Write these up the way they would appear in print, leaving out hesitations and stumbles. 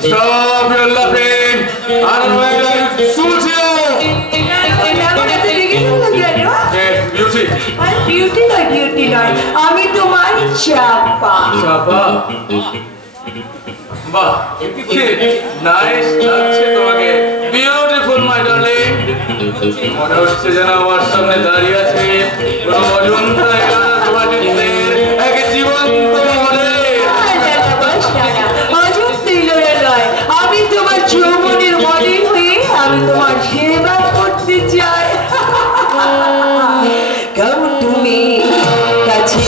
Stop your laughing! Otherwise, I'll shoot you! Beauty. Beauty নয় আমি তোমার চাপা চাপা বাহ নাইস লাগছে তোমাকে বিউটিফুল মাই ডার্লিং মনে হচ্ছে যেন আমার সামনে দাঁড়িয়ে আছে কোনো অজন্তা তোমার এক জীবন্ত আমি তোমার যৌবনের মডেল হয়ে আমি তোমার সেবা করতে চাই তুমি কাছে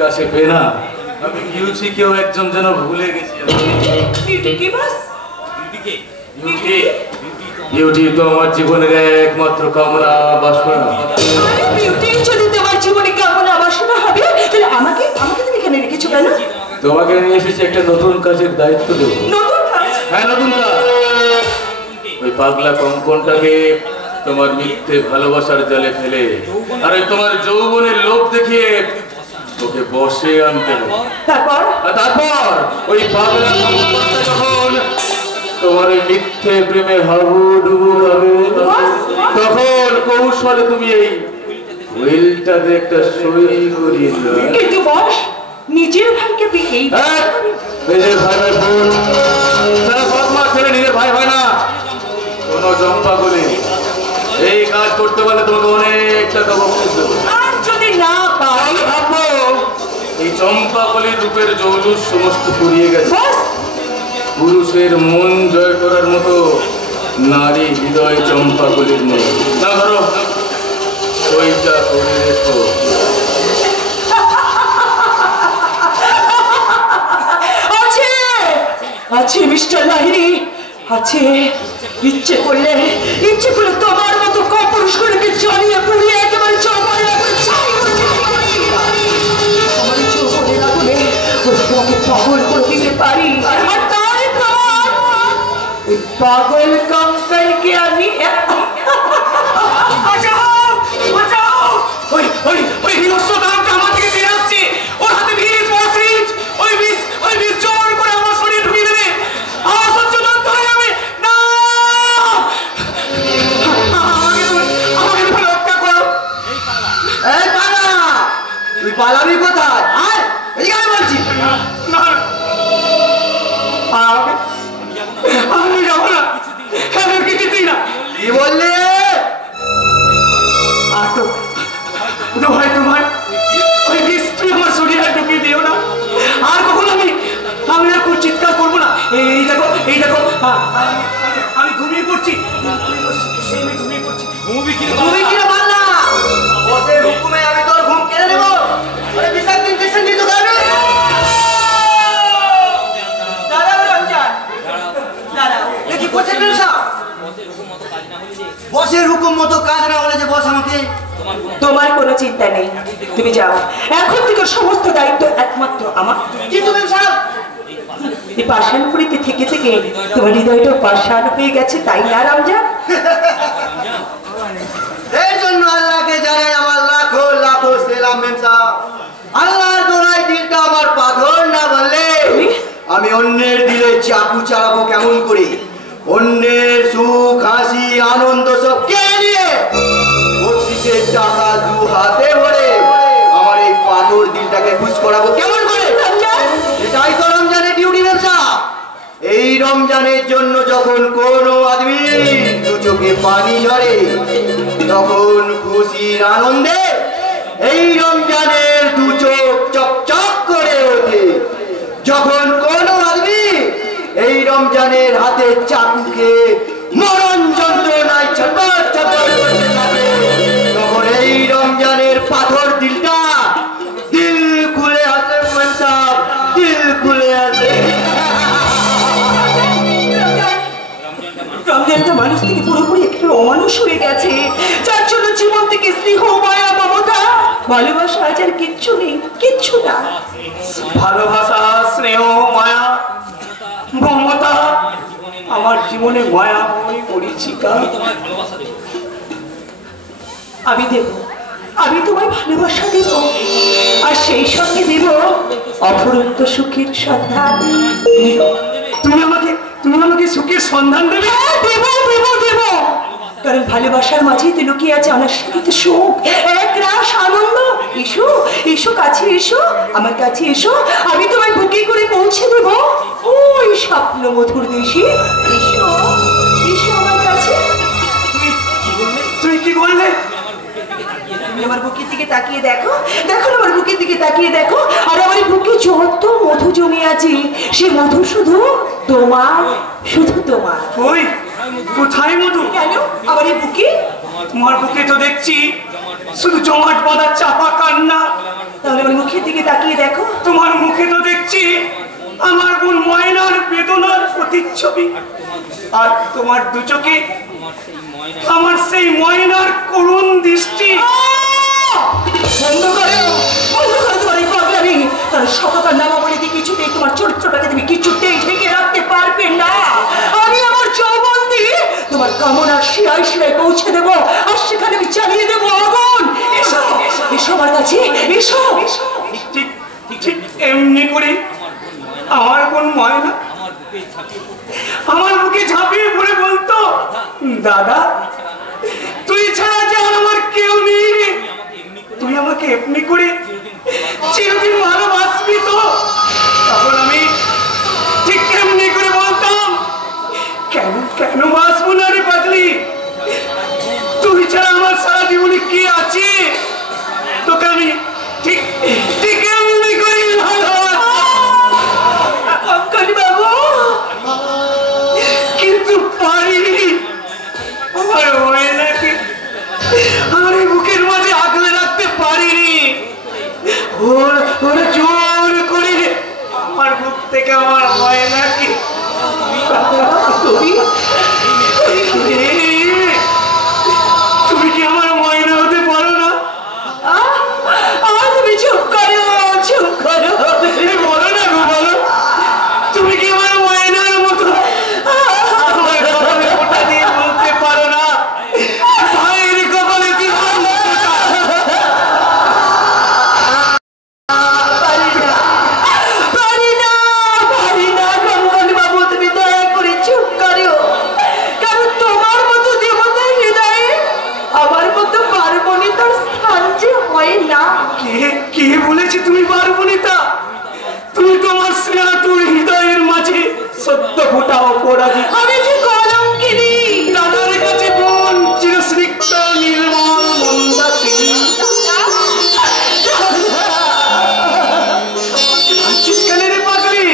কাছে পেনা আমি বিউটি কেউ একজন যেন ভুলে গেছি বিউটি কি বস বিউটি তো আমার জীবনের একমাত্র কামনা বাসনা বিউটি যদি তোমার জীবনে কামনা বাসনা হবে তাহলে আমাকে তুমি এখানে রেখেছো কেন তোমাকে নিয়ে এসেছি একটা নতুন কাজের দায়িত্ব দেব নতুন কাজ হ্যাঁ নতুন কাজ ওই পাগলা কঙ্কনটাকে তোমার মিথ্যে ভালোবাসার জালে ফেলে আর তোমার যৌবনের লোভ দেখিয়ে তোকে বসে আনতে হবে তারপর ওই পাগলা কঙ্কনটা যখন তোমার ওই মিথ্যে প্রেমে হাবুডুবু খাবে, তখন কৌশলে তুমি এই উইলটাতে একটা সই করিয়ে দেবে। কিন্তু বস, নিজের ভাইকে এই নিজের ভাই ভাই বোন তারা বদমাশ ছেলে, নিজের ভাই হয় না। কোনো চম্পা করে এই কাজ করতে পারলে তোমাকে অনেক টাকা বকশিশ দেবো। আর যদি না পাই, ভাববো এই চম্পাকলির রূপের জৌলুস সমস্ত ফুরিয়ে গেছে। পুরুষের মন জয় করার মতো নারী হৃদয় চম্পাকলির নেই। না ধরো ওইটা করে রেখো। আছে আছে মিস্টার লাহিড়ী, আছে। ইচ্ছে করলে তোমার মতো কপুরুষগুলোকে জ্বালিয়ে পুড়িয়ে একেবারে জমায় আমার যৌবনের আগুনে ওই তোমাকে পাগল করে দিতে পারি। আর তার প্রমাণ ওই পাগল কঙ্কালকে আমি পালাবি কোথায়? আর এদিকে বলছি আমি যাবো না, কিছুতেই না। কি বললে? তোমার ওই বৃষ্টি আমার শরীরে ঢুকিয়ে দিও না। আর কখনো আমি আর কোনো চিৎকার করবো না। এই দেখো আমি ঘুমিয়ে পড়ছি। ঘুমি কিনা পারলা? বসের হুকুমে আমি তোর ঘুম কেড়ে নেবো। বিষাক্ত ইনজেকশন দিয়ে তো খাবি। কি করছেন ব্যবসা? বসের হুকুম মতো কাজ না হলে যে বস আমাকে। তোমার কোনো চিন্তা নেই, তুমি যাও। এখন থেকে সমস্ত দায়িত্ব একমাত্র আমার। কিন্তু ব্যবসা এই পাষাণপুরীতে থেকে থেকে তোমার হৃদয়টা পাষাণ হয়ে গেছে, তাই না রামজান? এর জন্য আল্লাহকে জানাই আমার লাখো লাখো সেলাম ব্যবসা। আল্লাহর দোহাই দিলটা আমার পাথর না বললে আমি অন্যের দিলে চাকু চালাবো কেমন করে? অন্যের সুখ হাসি আনন্দ সব কেড়ে নিয়ে বকশিসের টাকা দু হাতে ভরে আমার এই পাথর দিলটাকে খুশ করাবো কেমন করে? এটাই তো রমজানের ডিউটি ব্যবসা। এই রমজানের জন্য যখন কোনো আদমি দু চোখে পানি ঝরে, তখন খুশির আনন্দে এই রমজানের দু চোখ চকচক করে ওঠে। যখন কোনো আদমি এই রমজানের হাতে চাকুকে মরণ যন্ত্রণায় ছটফট ছটফট করতে থাকে, তখন এই রমজানের পাথর দিলটা দিল খুলে আসে। দিল খুলে আসে। রমজান তো মানুষ থেকে পুরোপুরি একটু অমানুষ হয়ে গেছে, যার জন্য জীবন থেকে স্নেহ মায়া মমতা ভালোবাসা আজ আর কিচ্ছু নেই, কিচ্ছু না। ভালোবাসা স্নেহ মায়া মমতা আমার জীবনে মায়া মনে করেছি। আমি দেব, আমি তোমায় ভালোবাসা দেব, আর সেই সঙ্গে দেব অফুরন্ত সুখের সন্ধান। তুমি আমাকে সুখের সন্ধান দেবে? দেব দেব দেব, কারণ ভালোবাসার মাঝেই তো লুকিয়ে আছে অনাস্বাদিত সুখ, এক রাস আনন্দ। এসো এসো, কাছে এসো, আমার কাছে এসো, আমি তোমায় বুকে করে পৌঁছে দেব ওই স্বপ্ন মধুর দেশে। এসো এসো আমার কাছে। তুই কি বললে? তুমি আমার বুকের দিকে তাকিয়ে দেখো, দেখো আমার বুকের দিকে তাকিয়ে দেখো, আর আমার বুকে যত মধু জমে আছে সে মধু শুধু তোমার, শুধু তোমার। ওই কোথায় মধু? কেন আমার এই বুকে? তোমার বুকে তো দেখছি শুধু জমাট বাঁধা চাপা কান্না। তাহলে আমার মুখের দিকে তাকিয়ে দেখো, তোমার মুখে তো দেখছি আমার বোন ময়নার বেদনার প্রতিচ্ছবি। আর তোমার দু চোখে আমার সেই ময়নার করুণ দৃষ্টি। বন্ধ করো, বন্ধ করো তোমার এই পাগলামি। কারণ সততার নামাবলী দিয়ে কিছুতেই তোমার চরিত্রটাকে তুমি কিছুতেই ঢেকে রাখতে পারবে না। আমি আমার যৌবন দিয়ে তোমার কামনার শিরায় শিরায় পৌঁছে দেবো, আর সেখানে আমি চালিয়ে দেবো আগুন। এসো এসো আমার কাছে, এসো। ঠিক ঠিক এমনি করে আমার বোন ময়না আমার বুকে ঝাঁপিয়ে পড়ে বলতো, দাদা তুই ছাড়া যে আর আমার কেউ নেই রে, তুই আমাকে এমনি করে চিরদিন ভালোবাসবি তো? তখন আমি ঠিক কেমনি করে বলতাম, কেন কেন বাসবো না রে পাগলি, তুই ছাড়া আমার সারা জীবনে কি আছে? তোকে আমি ঠিক ঠিক এমনি করে ভালোবাসি বাবু, কিন্তু পারিনি। আমার ময়নাকে আমার এই বুকের মাঝে আগলে রাখতে পারিনি। ওরা জোর করে আমার বুক থেকে আমার ময়নাকে, তুমি কি আমার ময়না হতে পারো না? তুমি চুপ করো, চুপ করো, বলো না গো, বলো তুমি কি আমার ময়নার মতো ওটা দিয়ে বলতে পারো না? ভাইয়ের কপালে দিলাম বাবু, তুমি দয়া করে চুপ করো, কারণ তোমার মতো দেবতার হৃদয়ে আমার মতো পার্বণিতার স্থান যে হয় না। কে বলেছে তুমি পার্বণিতা? তুমি তোমার স্নেহাতুর হৃদয়ের মাঝে সত্য ফোটা অপরাধী। আমি যে কলঙ্কিনী, দাদার কাছে বোন, চিরস্নিগ্ধ নির্মল মন্দাকিনী। আছিস কেন রে পাগলি?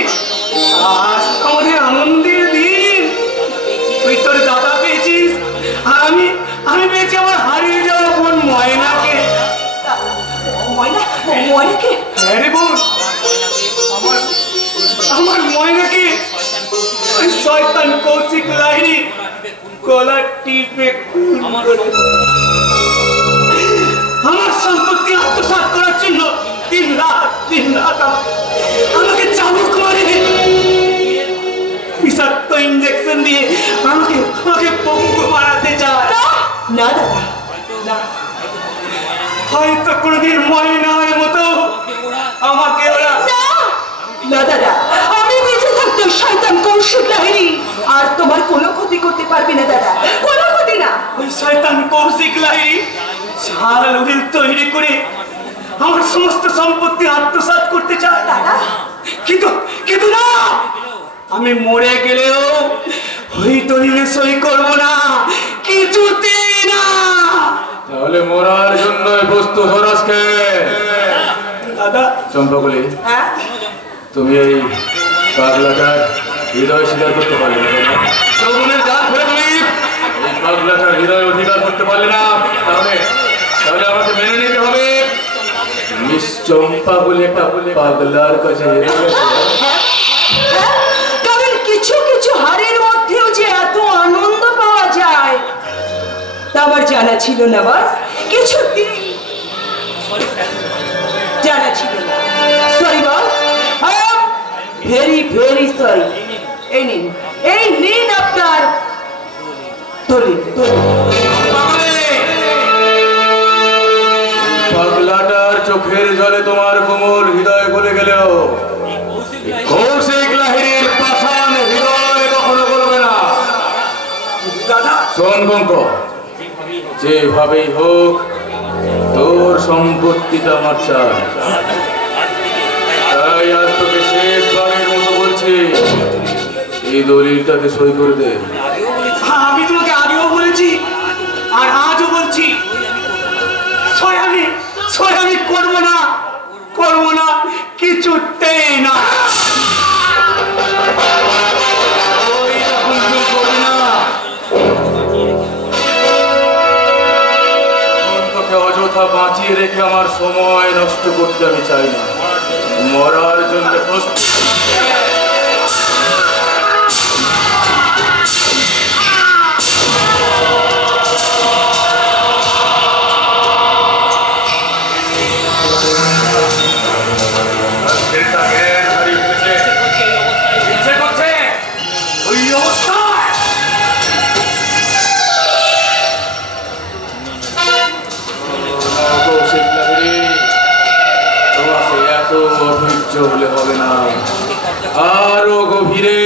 আজ আমাদের আনন্দের দিন, তুই তোর দাদা পেয়েছিস, আর আমি পেয়েছি আমার হারিয়ে যাওয়া বোন ময়নাকে। ময়নাকে? হ্যাঁ রে বোন, আমার ময়নাকে ওই শয়তান কৌশিক লাহিড়ী গলা টিপে আমার সম্পত্তি আত্মসাৎ করার জন্য দিন রাত আমাকে চাবুক মারে, বিষাক্ত ইঞ্জেকশন দিয়ে আমাকে পঙ্গু মারাতে চায়। না দাদা, না, হয়তো কোনদিন ময়নার মতো আমাকে ওরা। না দাদা, আমি বেঁচে থাকতে শয়তান কৌশিক লাহিড়ী আর তোমার কোনো ক্ষতি করতে পারবি না দাদা, কোনো ক্ষতি না। ওই শয়তান কৌশিক লাহিড়ী ঝাল উহিল তৈরি করে আমার সমস্ত সম্পত্তি আত্মসাৎ করতে চায় দাদা, কিন্তু না, আমি মরে গেলেও ওই দলিলে সই করব না, কিছুতেই না। তাহলে মরার জন্য প্রস্তুত হো আজকে দাদা। চম্পাকলি, হ্যাঁ, তুমি এই পাগলাটার হৃদয় স্বীকার করতে পারলে না? তরুণের জাত ধরে তুমি এই পাগলাটার হৃদয় অধিকার করতে পারলে না, তাহলে আমাকে মেনে নিতে হবে মিস চম্পা বলে একটা পাগলার কাছে কারণ কিছু কিছু হারের মধ্যেও যে এত আনন্দ পাওয়া যায় তা আমার জানা ছিল না, বাস কিছুতেই জানা ছিল না। Sorry boss, very very sorry. এই নিন আপনার দলিল। পাগলাটার চোখের জলে তোমার কোমল হৃদয় গলে গেলেও কৌশিক লাহিড়ীর পাষাণ হৃদয় কখনো গলবে না। শোন কঙ্কর, যেভাবেই হোক তোর সম্পত্তিটা আমার চাই, তাই আজ তোকে শেষবারের মতো বলছি এই দলিলটাতে সই করে দে। আমি তোমাকে আগেও বলেছি আর আজও বলছি, সই আমি করবো না, কিছুতেই না। অযথা বাঁচিয়ে রেখে আমার সময় নষ্ট করতে আমি চাই না, মরার জন্য প্রস্তুত। দাদা আরো গভীরে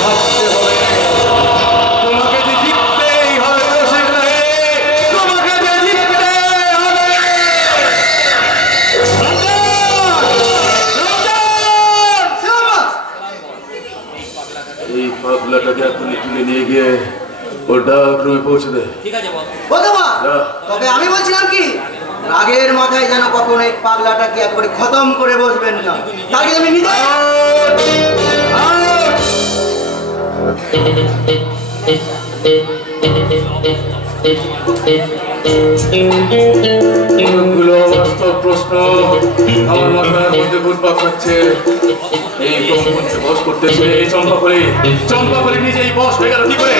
ভাবতে হবে। তোমাকে যে জিততেই হবে রসিক লাহিড়ী, তোমাকে যে জিততেই হবে। এই পাগলাটাকে এখনই তুলে নিয়ে গিয়ে ওর ডাক রুমে পৌঁছে দে। তবে আমি বলছিলাম কি, রাগের মাথায় যেন কখনো এই পাগলাটাকে একবারে খতম করে বসবেন না, তাকে আমি নিজে বাস্তব প্রশ্ন আমার মাথার মধ্যে ঘুরপাক খাচ্ছে। এই কম্পনকে বশ করতেছে এই চম্পাকলি নিজেই বশ হয়ে গেল কি করে?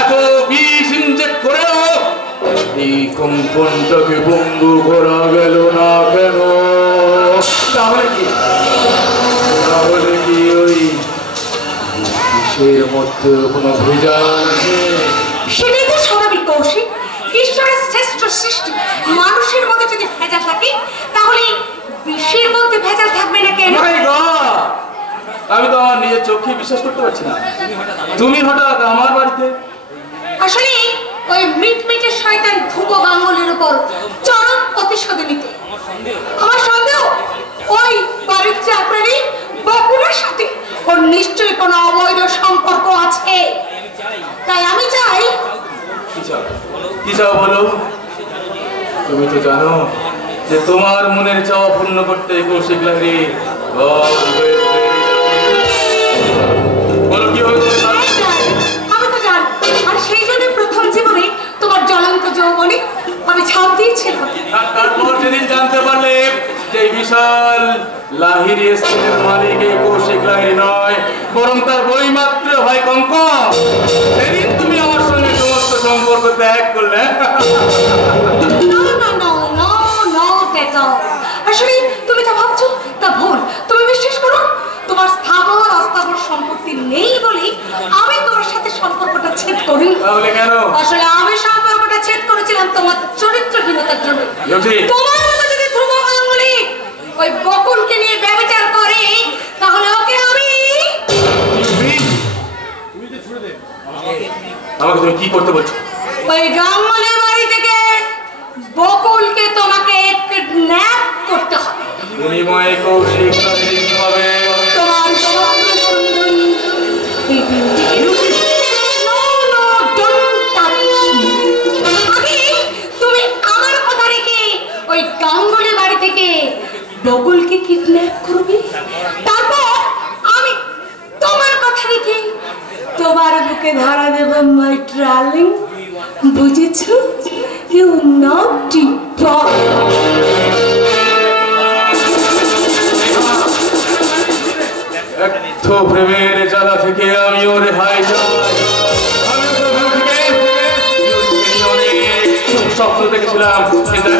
এত বিষ ইনজেক্ট করেও এই কম্পনটাকে বন্ধু করা গেল না কেন? তাহলে কি ওই বিষের মধ্যে কোনো ভেজাল আছে? সেটাই তো স্বাভাবিক কৌশিক। ঈশ্বরের শ্রেষ্ঠ সৃষ্টি, মানুষের মধ্যে যদি ভেজাল থাকে তাহলে বিশ্বের মধ্যে ভেজাল থাকবে না কেন? আমি তো আমার নিজের চোখে বিশ্বাস করতে পারছি না। তুমি হঠাৎ আমার বাড়িতে? আসলে ওই মিটমিটে শয়তান ধ্রুব গাঙ্গুলির উপর চরম প্রতিশোধ নিতে আমার সন্দেহ ওই বাড়ির চাকরানি বকুলের সাথে ওর নিশ্চয়ই কোনো অবৈধ সম্পর্ক আছে। তাই আমি চাই। কি চাও বলো? তুমি তো জানো যে তোমার মনের চাওয়া পূর্ণ করতে কৌশিক লাহিড়ী বলো কি হবে? আমি তো জানি, আর সেই জন্য প্রথম জীবনে তোমার জ্বলন্ত যৌবনে আমি ছাপ দিয়েছিলাম। আর তারপর যেদিন জানতে পারলে যে বিশাল লাহিড়ী এস্টেটের মালিক এই কৌশিক লাহিড়ী নয়, বরং তার বই মাত্র ভাই কঙ্কন, সেদিন তুমি আমার সঙ্গে সমস্ত সম্পর্ক ত্যাগ করলে। আসলে তুমি যা ভাবছো তা ভুল। তুমি বিশ্বাস করো, তোমার স্থাবর অস্থাবর সম্পত্তি নেই বলে আমি তোমার সাথে সম্পর্কটা ছেদ করি। তাহলে কেন? আসলে আমি সম্পর্কটা ছেদ করেছিলাম তোমার চরিত্রহীনতার জন্য। তোমার মতো যদি ধ্রুব গাঙ্গুলি ওই বকুলকে নিয়ে ব্যভিচার করে তাহলে ওকে আমি আমাকে তুমি কি করতে বলছো? ওই গাঙ্গুলির বাড়ি থেকে বকুলকে তোমাকে কিডন্যাপ করতে হবে। বিনিময়ে কৌশিক লাহিড়ী কি হবে? তোমার স্বপ্ন সুন্দরী এই তুমি আমার কথা রেখে ওই গাঙ্গুলি বাড়ি থেকে বকুলকে কিডন্যাপ করবে, তারপর আমি তোমার কথা রেখে তোমার বুকে ধরা দেব মাই ডার্লিং। বুঝেছো? ইউ নটি বয়। প্রেমের জ্বালা থেকে আমিও রেহাই চাই। আমি স্বপ্ন দেখেছিলাম, কিন্তু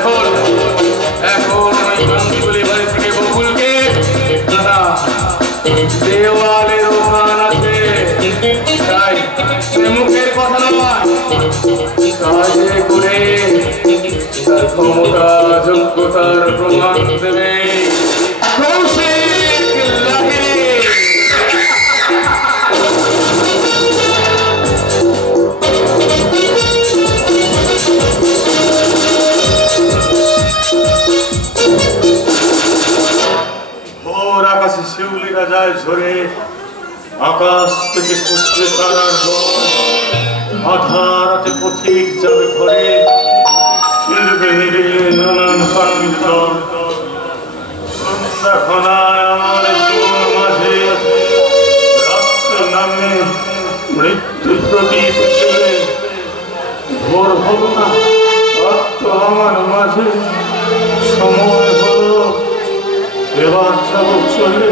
এখন ওই গাঙ্গুলি বাড়ি থেকে বকুলকে দেওয়ালের ওখান আছে, তাই মুখের কথা নয়, কাজে করে তার ক্ষমতা যোগ্যতার প্রমাণ দেবে কৌশিক লাহিড়ী। ভোর আকাশে শিউলিরা যায় ঝরে, আকাশ থেকে পুষ্পে তারার দল, আধারাতে পথিক যাবে ঘরে, ফিরবে নিরিলে নানান পাখির দল। সন্ধ্যা খনায় আমার জীবন মাঝে রাত্র নামে মৃত্যু প্রদীপ ছেড়ে, ভোর হলো না আত্ম আমার মাঝে, সময় হলো এবার যাব চলে।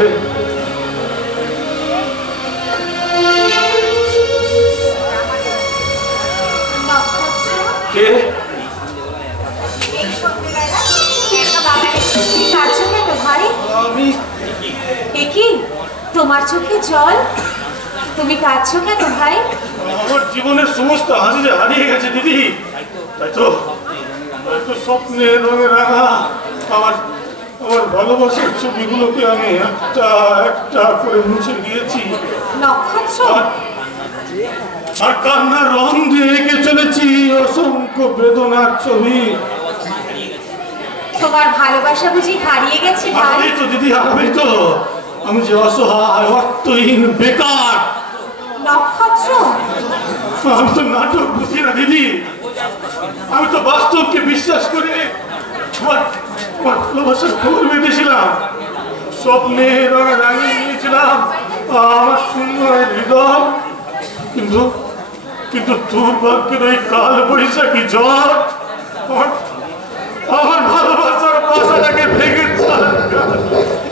কে? তোমার চোখে জল, তুমি কাঁদছো কেন ভাই? আমার জীবনের সমস্ত হাসি যে হারিয়ে গেছে দিদি, তাই তো স্বপ্নের রঙে রাঙা আমার ভালোবাসার ছবিগুলোকে আমি একটা একটা করে মুছে দিয়েছি, নক্ষত্র আর কান্নার রং দিয়ে এঁকে চলেছি অসংখ্য বেদনার ছবি। তোমার ভালোবাসা বুঝি হারিয়ে গেছে ভাই? হারাবেই তো দিদি, হারাবেই তো। আমি যে অসহায়, অর্থহীন, বেকার। নক্ষত্র আমি তো নাটক বুঝি না দিদি, আমি তো বাস্তবকে বিশ্বাস করে আমার ভালোবাসার খবর বেঁধেছিলাম, স্বপ্নে রঙে রাঙিয়ে নিয়েছিলাম আমার সুন্দর হৃদয়। কিন্তু কিন্তু দুর্ভাগ্যের ওই কাল বৈশাখী ঝড় আমার ভালোবাসার বাসাটাকে ভেঙে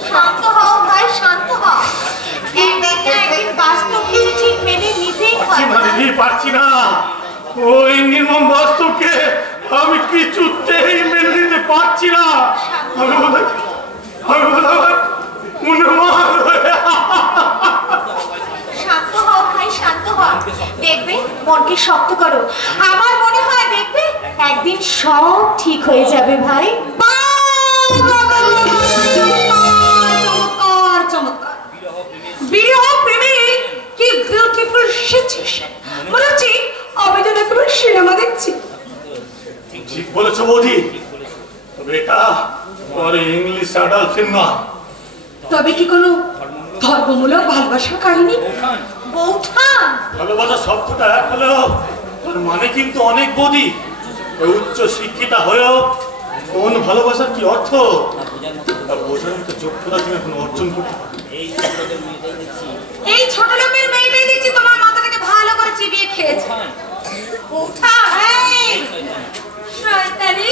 শান্ত হও ভাই, শান্ত হও। একদিন বাস্তব কিছু ঠিক মেনে নিতেই হয়। দিদি, পারছি না। ওই নির্মম বাস্তবকে আমি কিছুতেই মেনে নিতে পারছি না। আমি শান্ত হও ভাই, শান্ত হও। দেখবে, মনকে শক্ত করো। আমার মনে হয় দেখবে একদিন সব ঠিক হয়ে যাবে ভাই। চমৎকার চমৎকার। বিরহ প্রেমে কি বিউটিফুল সিচুয়েশন। মনে হচ্ছে আমি যেন একেবারে সিনেমা দেখছি। ঠিক বলেছো বৌদি, তবে এটা পরে ইংলিশ অ্যাডাল্ট ফিল্ম নয়। তবে কি কোনো ধর্মমূলক ভালোবাসার কাহিনী? বৌঠান, ভালোবাসা শব্দটা এক হলেও তার মানে কিন্তু অনেক বৌদি। উচ্চ শিক্ষিতা হয়েও কোন ভালোবাসার কি অর্থ তা বোঝার মতো যোগ্যতা তুমি এখন অর্জন করতে পারো। এই ছোট লোকের মেয়েটাই দেখছি তোমার মাথাটাকে ভালো করে চিবিয়ে খেয়েছে। বৌঠান, শয়তানি,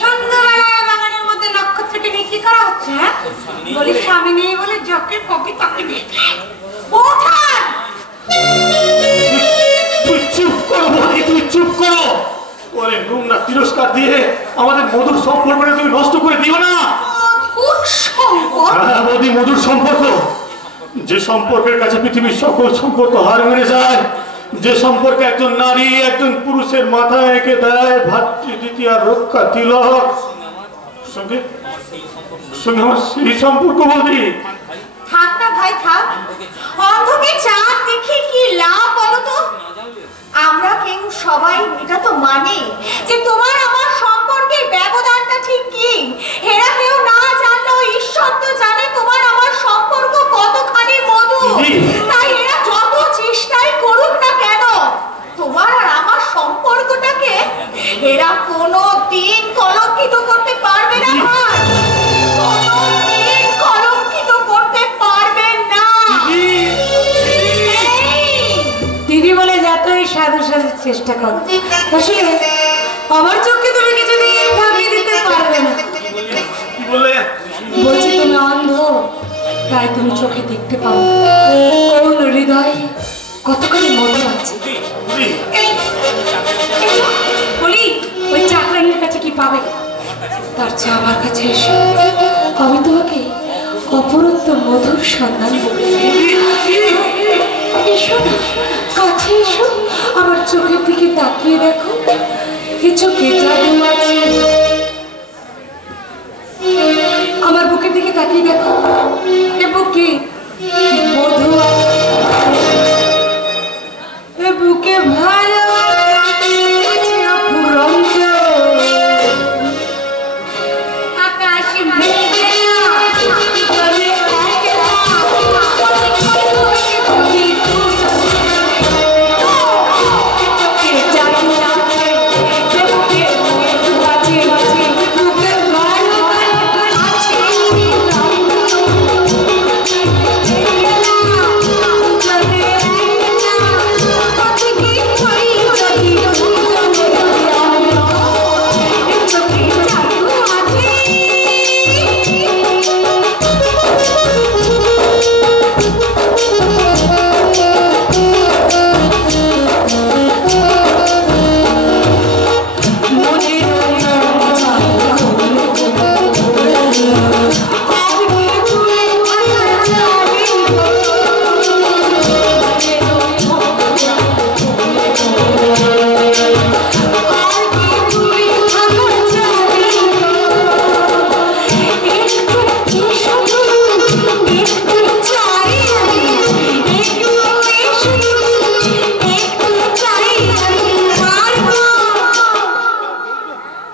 সন্ধ্যাবেলায় বাগানের মধ্যে নক্ষত্রকে বিক্রি করা হচ্ছে। বলি স্বামী নেই বলে যাকে কপি তাকে বিক্রি। বৌঠান, তুই চুপ করো বৌদি, তুই চুপ করো। ওরে নোংরা তিরস্কার দিয়ে আমাদের মধুর সম্পর্কটা তুমি নষ্ট করে দিও না। মধুর সম্পর্ক? হ্যাঁ বৌদি, মধুর সম্পর্ক। যে সম্পর্কের কাছে পৃথিবীর সকল সম্পর্ক হার মেনে যায়, যে সম্পর্কে একজন নারী একজন পুরুষের মাথায় এঁকে দেয় ভাতৃদ্বিতীয়ার রক্ষা তিলক, সঙ্গে সঙ্গে আমার সেই সম্পর্ক বৌদি। থাক না ভাই, থাক। অন্ধকে চাঁদ দেখে কি লাভ বলো তো? আমরা কেউ সবাই এটা তো মানে যে তোমার আমার সম্পর্কের ব্যবধানটা ঠিক কি। এরা কেউ না জানলেও ঈশ্বর তো জানে তোমার আমার সম্পর্ক কতখানি মধুর। তাই এরা যত চেষ্টাই করুক না কেন, তোমার আর আমার সম্পর্কটাকে এরা কোনো দিন কলঙ্কিত করতে পারবে না ভাই, কোনোদিন কলঙ্কিত করতে পারবে না। দিদি বলে যতই সাধু সাধু চেষ্টা করো, আসলে আমার চোখকে তুমি কিছুদিন ভাবিয়ে দিতে পারবে না। কি বললে? বলছি তুমি অন্ধ, তাই তুমি চোখে দেখতে পাও কোন হৃদয় কতখানি মধু আছে। বলি ওই চাকরানির কাছে কি পাবে, তার চেয়ে আমার কাছে এসো, আমি তোমাকে অপরন্ত মধুর সন্ধান বলি। এসো না, কাছে এসো, আমার চোখের দিকে তাকিয়ে দেখো, এ চোখে জাদু আছে। আমার বুকের দিকে তাকিয়ে দেখো, এ বুকে মধু আছে, এ বুকে ভালোবাসা অফুরন্ত। আকাশে মেঘে তবে একলা চোখে জাদু আছে, এ বুকে মধু আছে, বুকে ভালোবাসা আছে।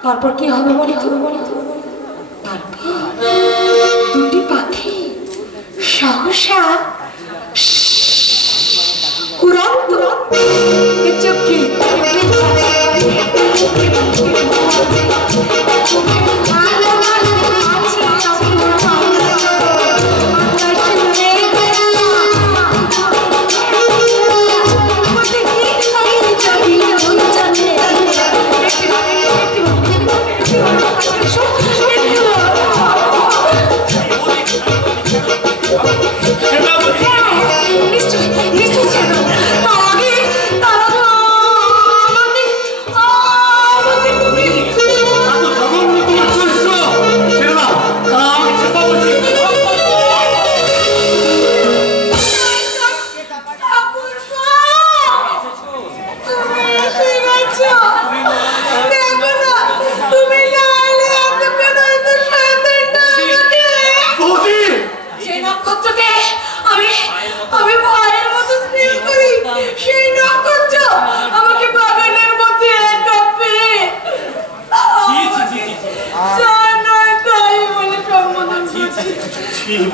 তারপর কি হবে বলি তো? তারপর দুটি পাখি সহসা উড়ন্ত চোখে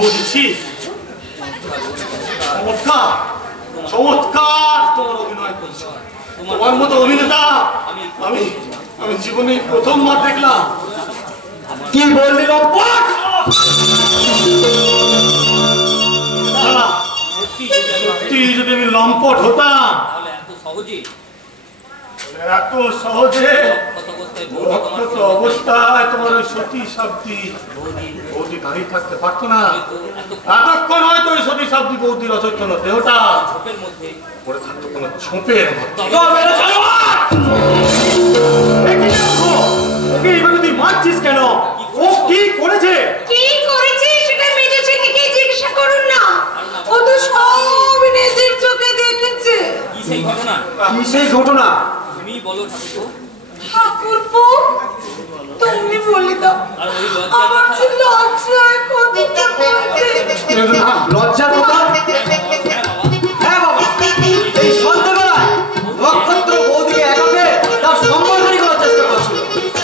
বলছি চমৎকার চমৎকার তোমার অভিনয় করছো। তোমার মতো অভিনেতা আমি আমি জীবনে প্রথমবার দেখলাম। কি বললি লম্পট? সত্যি যদি আমি লম্পট হতাম এত সহজে রক্ত অবস্থায় তোমার ওই সতী সাবধি বৌদি দাঁড়িয়ে থাকতে পারতো না। এতক্ষণ হয়তো ওই সতী সাবধি বৌদির অচৈতন্য দেহটা পড়ে থাকতো কোনো ছোপের মধ্যে। ওকে এইভাবে তুই মারছিস কেন? ও কি করেছে? কি করেছে সেটা মেজো ছেলেকে জিজ্ঞাসা করুন না। ও তো সব নিজের চোখে দেখেছে। কি সেই ঘটনা? কি সেই ঘটনা? তুমি বলো ঠাকুর। ঠাকুরপো তুমি বলে দাও। আর ওই আমার যে লজ্জায় কতটা লজ্জার কথা? হ্যাঁ বাবা, এই সন্ধ্যাবেলায় নক্ষত্র বৌদিকে একাকে তার সম্মানহানি করার চেষ্টা করছিল।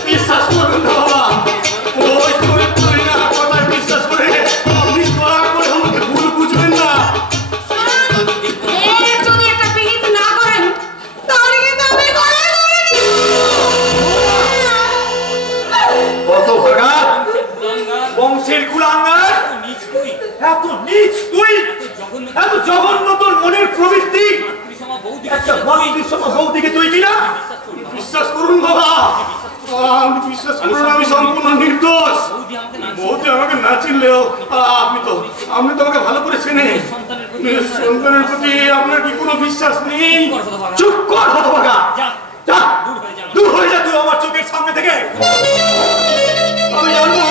বিশ্বাস করবেন না বাবা, ওই চরিত্রহীন কথায় বিশ্বাস করে আপনি দয়া করে আমাকে ভুল বুঝবেন না। যদি একটা বিহিত না করেন তাহলে কিন্তু আমি গলায় ধরে নিব। কত ভাগা বংশের কুলাঙ্গার, নিজ তুই এত নীচ তুই, জঘন্য এত জঘন্য তোর মনের প্রবৃত্তি। পরিসমা বৌদি একটা মাতৃসমা বৌদিকে তুই কিনা বিশ্বাস করুন বাবা, আমি বিশ্বাস করুন, আমি সম্পূর্ণ নির্দোষ। বৌদি আমাকে না বৌদি আমাকে না চিনলেও আপনি তো আমাকে ভালো করে চেনে। সন্তানের প্রতি আপনার কি কোনো বিশ্বাস নেই? চুপ কর হতভাগা, যা যা দূর হয়ে যা। দূর হয়ে যা তুই আমার চোখের সামনে থেকে। আমি জানবো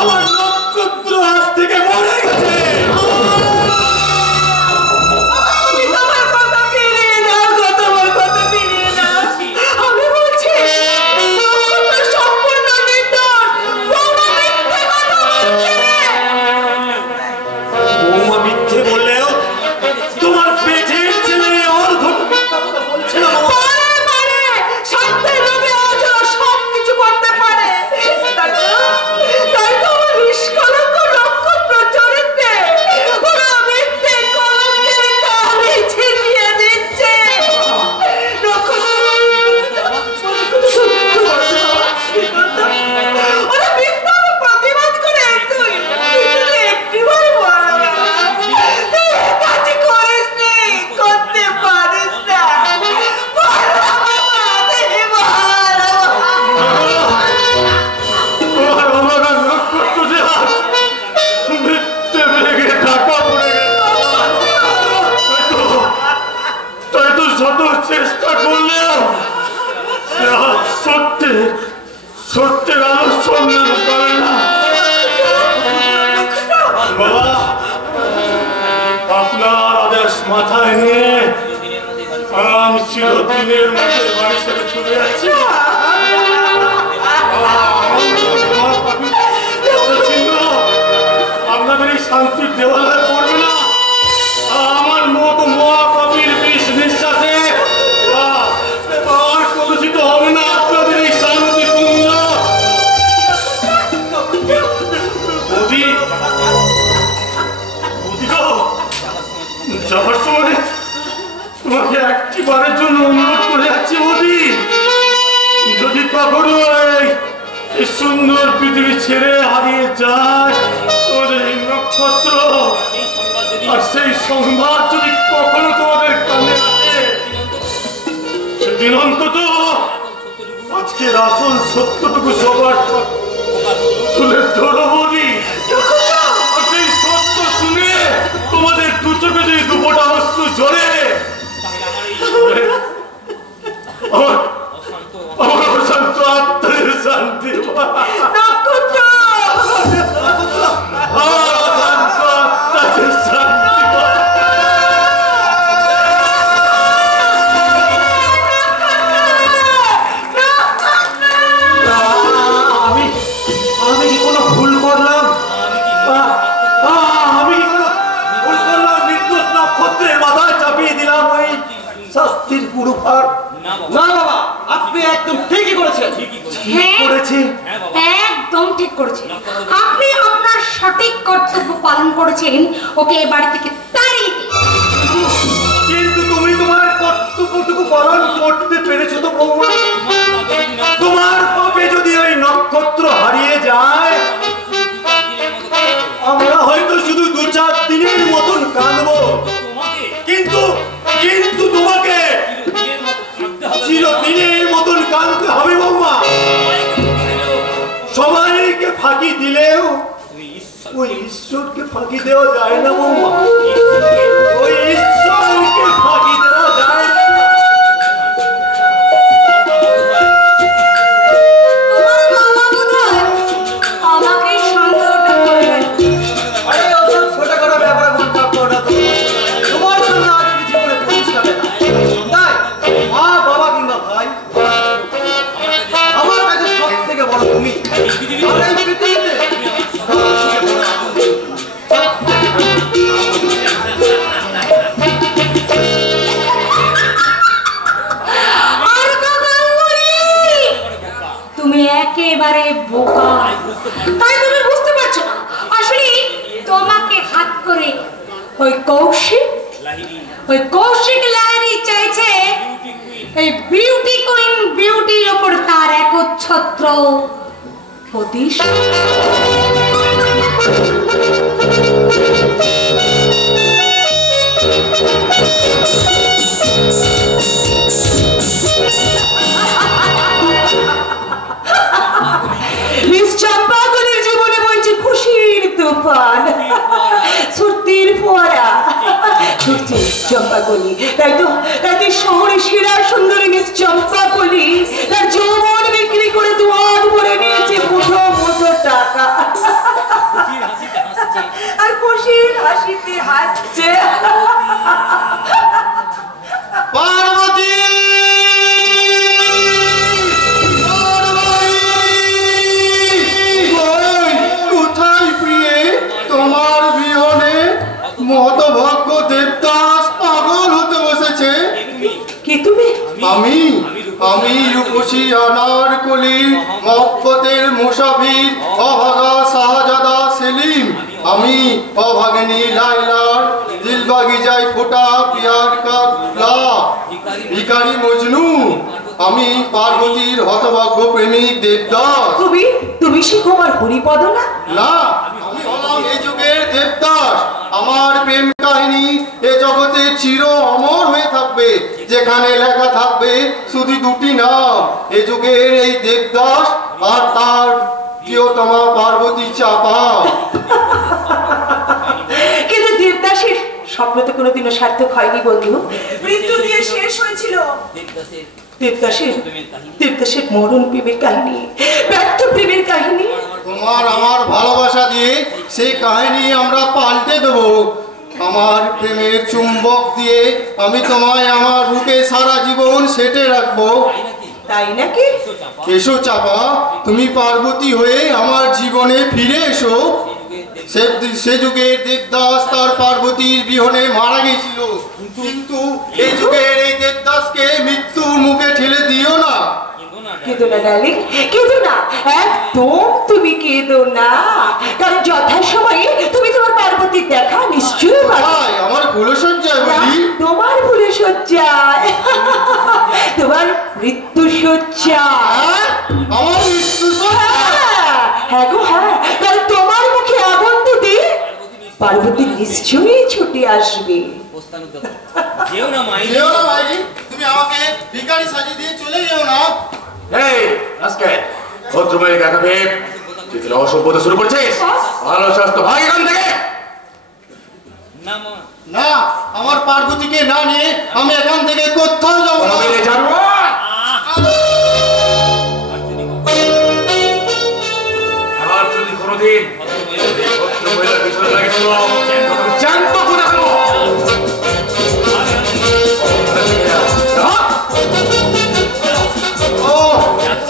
আমার নক্ষত্র আজ থেকে মরে গেছে। তুমি তোমার কথা ফিরিয়ে নাও, তোমার কথা ফিরিয়ে নাও। আমি বলছি নক্ষত্র সম্পূর্ণ নির্দোষ। বৌমা মিথ্যে কথা বলছে। বৌমা মিথ্যে বললেও তোমার পেটের ছেলে অর্ধ মিথ্যা কথা বলছে না বাবা। পারে, সত্যের লোভে আজও সবকিছু করতে পারে। তাই তো আমার নিষ্কলঙ্ক নক্ষত্র চরিত্রে ওরা মিথ্যে কলঙ্কের কালি ছিটিয়ে দিচ্ছে। ওরা মিথ্যার প্রতিবাদ করে তুই একটিবার বলো না। তুই কাজ করিস নি, করতে পারিস না। বলো বাবা, তুই বলো। তোমার অমরা নক্ষত্র যে আজ মিথ্যে বেগে ঢাকা পড়ে গেছে। তাই তো শত চেষ্টা করলেও সে আজ সত্যের আলো সন্ধান পাবে না। বাবা, আপনার আদেশ মাথায় নিয়ে আমি চিরদিনের মধ্যে বাড়ি ছেড়ে চলে যাচ্ছি। আপনাদের এই শান্তির দেওয়ালয় পড়বে না। আমার মতো মহাকবির বিষ নিঃশ্বাসে আর কলুষিত হবে না আপনাদের এই শান্তি পুঞ্জ। সুন্দর পৃথিবী ছেড়ে হারিয়ে যায় তোমাদের এই নক্ষত্র, আর সেই সংবাদ যদি কখনো তোমাদের কানে আসে, সেদিন অন্তত আজকের আসল সত্যটুকু সবার তুলে ধরবি। আর সেই সত্য শুনে তোমাদের দু চোখে যদি দুপোটা অশ্রু ঝরে, আমার অশান্ত আত্মার শান্তি নক্ষত্র অশান্ত আত্মার শান্তি আমি কি কোনো ভুল করলাম? আমি কি কোনো ভুল করলাম? নির্দোষ নক্ষত্রের মাথায় চাপিয়ে দিলাম ওই শাস্তির পুরো ভার। না বাবা, আপনি একদম ঠিকই করেছেন। করেছি একদম ঠিক করেছেন। আপনি আপনার সঠিক কর্তব্য পালন করেছেন, ওকে এ বাড়ি থেকে তাড়িয়ে দিন। কিন্তু তুমি তোমার কর্তব্যটুকু পালন করতে পেরেছো তো বৌমা? তোমার পাপে যদি ওই নক্ষত্র হারিয়ে যায়, আমরা হয়তো শুধু 2-4 দিনের মতন কাঁদবো, কিন্তু কিন্তু তোমাকে চিরদিনের মতন কাঁদতে হবে বৌমা। সবাইকে ফাঁকি দিলেও ওই ঈশ্বরকে ফাঁকি দেওয়া যায় না বৌমা। ওই ঈশ্বরকে ফাঁকি দেওয়া যায় না। তোমার বাবা বোধহয় আমাকেই সন্দেহটা করবেন। আরে ওসব ছোট করে ব্যাপারে মনটা পড়া তো তোমার জন্য আজ আমি জীবনে প্রতিষ্ঠা পেলাম। তাই মা বাবা কিংবা ভাই, আমার কাছে সব থেকে বড় তুমি। আর এই পৃথিবীতে সবথেকে বড় আমি। আর কখন বলি, তুমি একেবারে বোকা, তাই তুমি বুঝতে পারছো না। আসলে তোমাকে হাত করে ওই কৌশিক লাহিড়ী চাইছে এই বিউটি কুইন বিউটির ওপর তার একচ্ছত্র প্রতিষ্ঠা। মিস চম্পাগুলির জীবনে বইছে খুশির তুফান, ছুটির ফোয়ারা ছুটছে চম্পাগুলি। তাই তো শহরে সেরা সুন্দরী মিস চম্পাগুলি তার যৌবন বিক্রি করে দুয়ার ভরে নিয়েছে মুঠো মুঠো টাকা, আর খুশির হাসিতে হাসছে। পার্বতী, কোথায় প্রিয়ে? তোমার বিহনে মহতভাগ্য দেবদাস পাগল হতে বসেছে। কি তুমি? আমি রূপসী আনারকলি মহব্বতের মুসাফির অভাগা শাহজাদা সেলিম। আমি অভাগিনী লাইলার দিলবাগিজায় ফোটা পিয়ার কাবলা ভিখারি মজনু। আমি পার্বতীর হতভাগ্য প্রেমিক দেবদাস। তুমি সে কুমার হরিপদ না? না, আমি হলাম এই যুগের দেবদাস। আমার প্রেম কাহিনী এ জগতে চির অমর হয়ে থাকবে, যেখানে লেখা থাকবে শুধু দুটি নাম, এ যুগের এই দেবদাস আর তার প্রিয়তমা পার্বতী চাপা। কিন্তু দেবদাসের স্বপ্ন তো কোনোদিনও সার্থক হয়নি বন্ধু, মৃত্যু দিয়ে শেষ হয়েছিল। দেবদাসের মরণ প্রেমের কাহিনী, ব্যর্থ প্রেমের কাহিনী। তোমার আমার ভালোবাসা দিয়ে সেই কাহিনী আমরা পাল্টে দেব। আমার প্রেমের চুম্বক দিয়ে আমি তোমায় আমার বুকে সারা জীবন সেটে রাখবো। তাই নাকি? এসো চাপা, তুমি পার্বতী হয়ে আমার জীবনে ফিরে এসো। সে যুগের দেবদাস তার পার্বতীর বিহনে মারা গেছিল, কিন্তু এই যুগের এই দেবদাসকে মৃত্যুর মুখে ঠেলে দিও না। কেঁদো না ডার্লিং, কেঁদো না, একদম তুমি কেঁদো না, কারণ যথাসময়ে তুমি তোমার পার্বতীর দেখা নিশ্চয়ই পাবে। আমার ভুলসজ্জায় বলি, তোমার ভুলসজ্জায়, তোমার মৃত্যু সজ্জায়। আমার মৃত্যু সজ্জায়? হ্যাঁ গো হ্যাঁ, তাহলে তোমার মুখে আগুন দিতে পার্বতী নিশ্চয়ই ছুটে আসবে। যেও না মাই, যেও না ভাইজি, তুমি আমাকে ভিখারি সাজিয়ে দিয়ে চলে যেও না। এই আজকে ভদ্রমহিলা একা পেয়ে তুই তাহলে অসভ্যতা শুরু করছিস? ভালো স্বাস্থ্য ভাগ এখান থেকে। না মা, না, আমার পার্বতীকে না নিয়ে আমি এখান থেকে কোথাও যাবো না। মেরে ছাড়বো। আবার যদি কোনোদিন ভদ্রমহিলার পিছনে লাগিস জ্যান্ত করে ফেলবো। ও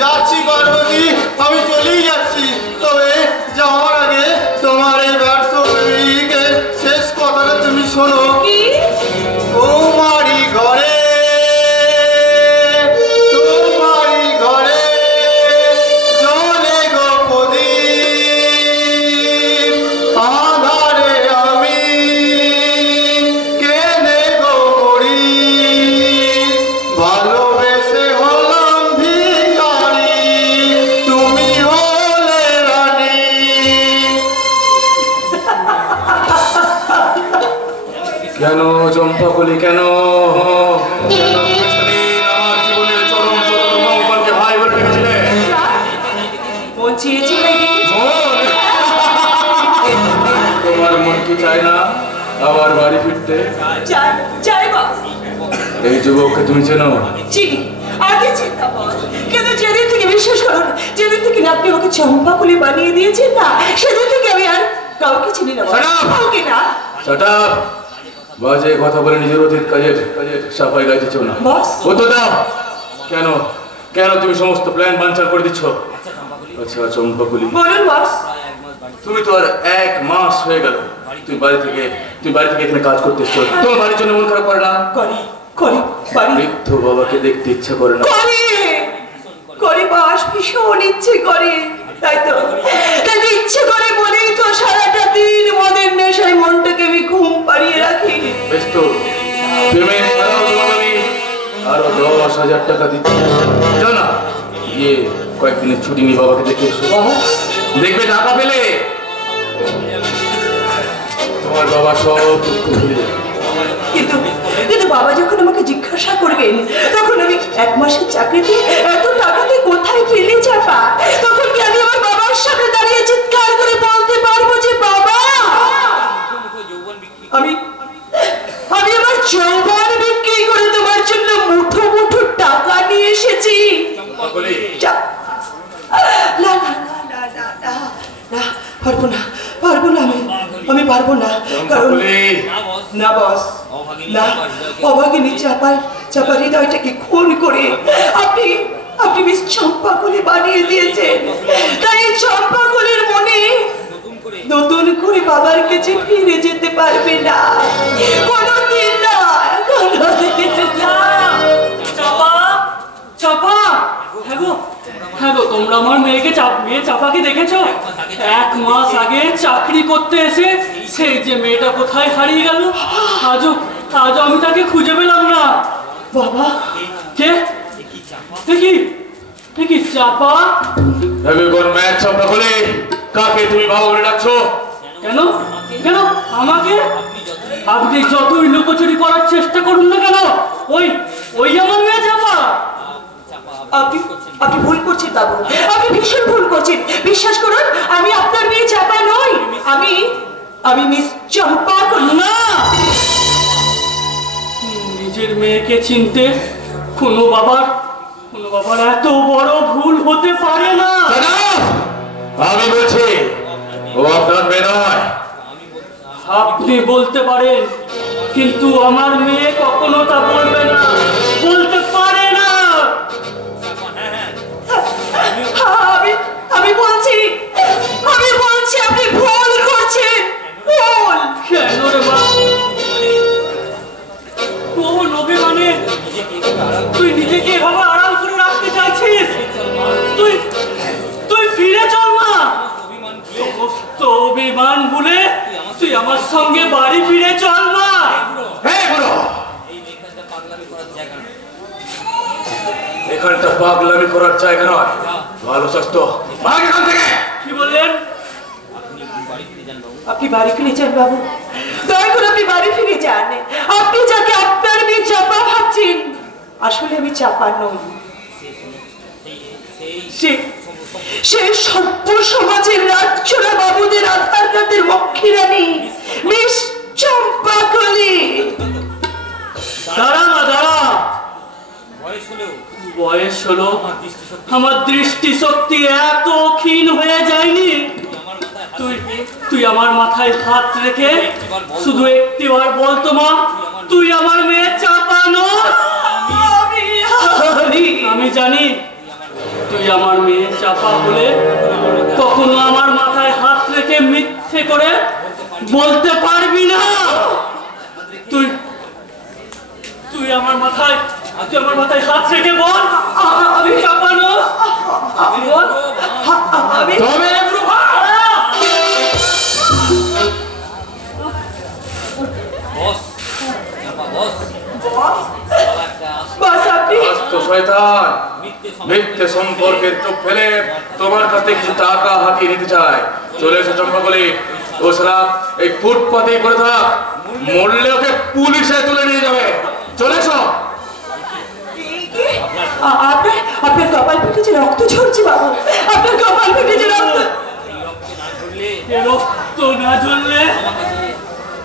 যাচ্ছি পার্বতী, আমি চলেই যাচ্ছি। তবে যাওয়ার আগে তোমার এই ব্যর্থ প্রেমিকের শেষ কথাটা তুমি শোনো। তোমারই ঘরে, তোমারই ঘরে জ্বলে গো প্রদীপ, আঁধারে আমি কেনে গো মরি, ভালোবেসে হলাম ভিখারি, তুমি হলে রানী। কেন চম্পাকলি কেন? আমার জীবনের চরম মঙ্গলকে ভাই বলে রেখেছিলে। মন চেয়েছে নাকি? তোমার মন কি চায় না আবার বাড়ি ফিরতে? চাই চাই বাবা, এই যুবককে তুমি চেনো? চিনি, আগে চিন্তা বল, কিন্তু যেদিন থেকে বিশ্বাস করুন, যেদিন থেকে আপনি আমাকে চম্পাকুলি বানিয়ে দিয়েছেন না, সেদিন থেকে আমি আর কাউকে চিনি না, কাউকে না। Shut up! বাজে কথা বলে নিজের অতীত কাজের সাফাই গাইতেছ না। বস ও তো দাও। কেন কেন তুমি সমস্ত প্ল্যান বানচাল করে দিচ্ছ? আচ্ছা চম্পাকুলি, বলুন বস। তুমি তো আর 1 মাস হয়ে গেল তুমি বাড়ি থেকে এখানে কাজ করতে এসছো। তোমার বাড়ির জন্য মন খারাপ করে না? করি করি বাড়ি বৃদ্ধ বাবাকে দেখতে ইচ্ছা করে না? করি করি বাস, ভীষণ ইচ্ছে করে। তাই তো ইচ্ছে করে বলেই তো সারাটা দিন মদের নেশায় মনটাকে আমি ঘুম পাড়িয়ে রাখি। বেশ তো, পেমেন্ট ছাড়াও তোমাকে আমি আরো 10,000 টাকা দিচ্ছি। যাও না, গিয়ে কয়েকদিনের ছুটি নিয়ে বাবাকে দেখে এসো। দেখবে টাকা পেলে তোমার বাবা সব দুঃখ ভুলে যাবে। কিন্তু কিন্তু বাবা যখন আমাকে জিজ্ঞাসা করবেন, তখন আমি 1 মাসের চাকরিতে এত টাকাতে কোথায় পেলে চাপা, তখন কি আমি আমার বাবার সামনে দাঁড়িয়ে চিৎকার করে বলতে পারবো যে বাবা আমি আমি আমার যৌবন বিক্রি করে তোমার জন্য মুঠো মুঠো টাকা নিয়ে এসেছি? না না না না না না, পারবো না আমি পারবো না, কারণ না বস, না, অভাগিনী চাপার হৃদয়টাকে খুন করে আপনি মিস চম্পাকলি বানিয়ে দিয়েছেন। তাই চম্পাকলির মনে নতুন করে বাবার কাছে ফিরে যেতে পারবে না, কোনোদিন না, কোনোদিন না। চাপা, হ্যাঁ গো, তোমরা আমার মেয়ে চাপাকে দেখেছো? 1 মাস আগে চাকরি করতে এসে সেই যে মেয়েটা কোথায় হারিয়ে গেল, আজও আমি তাকে খুঁজে পেলাম না। বাবা কে? দেখি চাপা। চম্পাকলি, কাকে তুমি বাবা বলে ডাকছো? কেন কেন আমাকে? আপনি যতই লুকোচুরি করার চেষ্টা করুন না কেন, ওই আমার মেয়ে চাপা। আপনি ভুল করছেন বাবু, আপনি ভীষণ ভুল করছেন। বিশ্বাস করুন, আমি আপনার মেয়ে চাপা নই, আমি মিস চম্পাকলি। না, নিজের মেয়েকে চিনতে কোনো বাবার এত বড় ভুল হতে পারে না। আমি বলছি ও আপনার মেয়ে নয়। আপনি বলতে পারেন, কিন্তু আমার মেয়ে কখনো তা বলবে না, বলতে পারে না। আমি বলছি আপনি ভুল করছেন। ভুল কেন রে মা? কোন অভিমানে তুই নিজেকে এভাবে আড়াল করে রাখতে চাইছিস? তুই ফিরে চল মা, সমস্ত অভিমান ভুলে তুই আমার সঙ্গে বাড়ি ফিরে চল না। এখানটা পাগলামি করার জায়গা নয়, ভালো স্বাস্থ্য ভাগ এখান থেকে। কি বললেন? আপনি বাড়ি ফিরে যান বাবু, দয়া করে আপনি বাড়ি ফিরে যান। আপনি যাকে আপনার মেয়ে চাপা ভাবছেন, আসলে আমি চাপা নই। সে সভ্য সমাজের রাজ্যরা বাবুদের আধার রাতের মক্ষী রানী মিস চম্পাকলি। দাঁড়া না দাঁড়া, বয়স হলো, আমার দৃষ্টি শক্তি এত ক্ষীণ হয়ে যায়নি? তুই আমার মাথায় হাত রেখে শুধু একটিবার বলতো মা, তুই আমার মেয়ে চাপা নস? আমি জানি তুই আমার মেয়ে চাপা হলে কখনো আমার মাথায় হাত রেখে মিথ্যে করে বলতে পারবি না। তুই আমার মাথায় হাত রেখে বল আমি চাপা নস। মিথ্যে সম্পর্কের চোখ ফেলে তোমার কাছে কিছু টাকা হাতিয়ে নিতে চায়। চলে এসো চম্পাকলি, ও সারা এই ফুটপাতে করে থাক, মরলে ওকে পুলিশে তুলে নিয়ে যাবে। চলে এসো। আপনার কপাল ফেটেছে, রক্ত ঝরছে বাবু, আপনার কপাল ফেটেছে, রক্ত না ঝরলে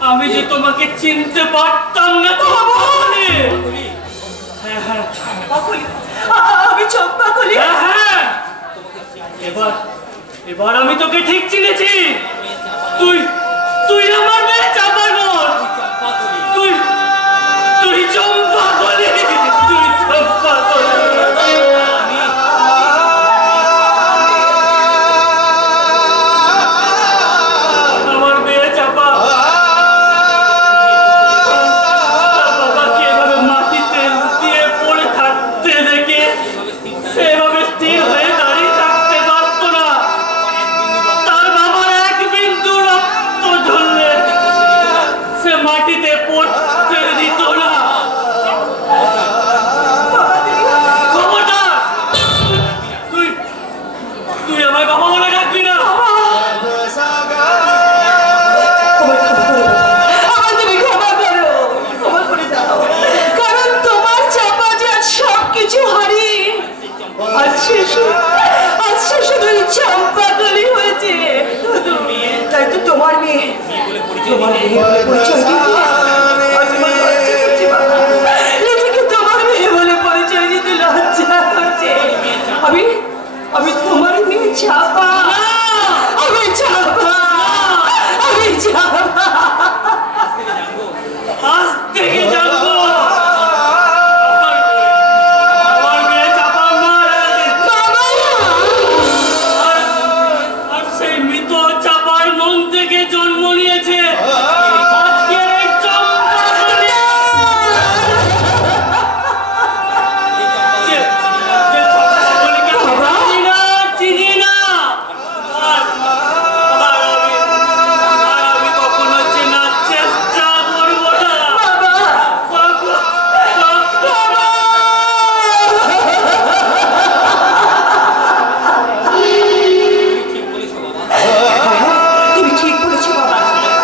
আমি যে তোমাকে চিনতে পারতাম না। তো আমি চম্পাকলি। এবার আমি তোকে ঠিক চিনেছি। তুই আমার মেয়ে চাপা নস। তুই চম্পাকলি, তুই চম্পাকলি। আমার মেয়ে চাপা বাবাকে এভাবে মাটিতে লুটিয়ে পড়ে থাকতে দেখে সেভাবে স্থির হয়ে দাঁড়িয়ে থাকতে পারত না। তার বাবার এক বিন্দু রক্ত ঝরলে সে মাটিতে পড়তে দিত না। খবরদার, তুই আমায় বাবা বলে ডাকবি না। কারণ তোমার চাপা যে সবকিছু হারিয়ে আজকে শুধু চম্পাকলি হয়েছে। তাই তো তোমার মেয়ে তোমার মেয়ে বলে পরিচয় দিতে লজ্জা করছে। আমি তোমার মেয়ে চাপা, আমি চাপা। আজ থেকে জানবো আমার মেয়ে চাপা আর সেই মৃত চাপার মন থেকে জন্ম নিয়েছে আজকের এই চম্পাকলি। চিনি না আর আমি কখনো চেনার চেষ্টা করবো না। তুমি ঠিক বলেছো বাবা,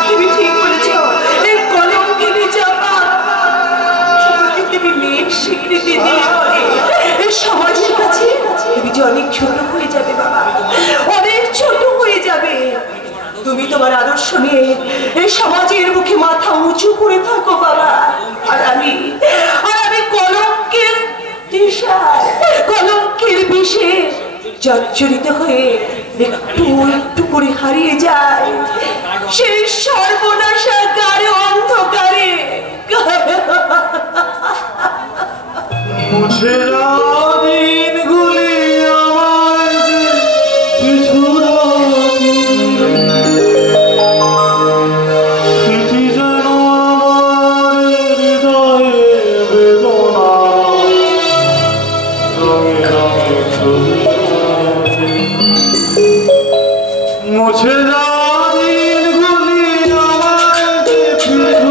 তুমি ঠিক বলেছো। এই কলঙ্কিনী চাপা তুমি মেয়ের স্বীকৃতি দিয়ে বলে এই সমাজের কাছে তুমি যে অনেক ছোট হয়ে যাবে বাবা, অনেক ছোট হয়ে যাবে। তুমি তোমার আদর্শ নিয়ে এই সমাজের মুখে মাথা উঁচু করে থাকো বাবা। আর আমি কলঙ্কের বিষে জর্জরিত হয়ে একটু একটু করে হারিয়ে যায় সেই সর্বনাশা গাঢ় অন্ধকারে। মুছে দিনগুলি আমার যে কিছু স্মৃতি যেন আমার হৃদয়ে বেদনা রঙে রঙে ছবি মুছে দিনগুলি আমার যে কিছু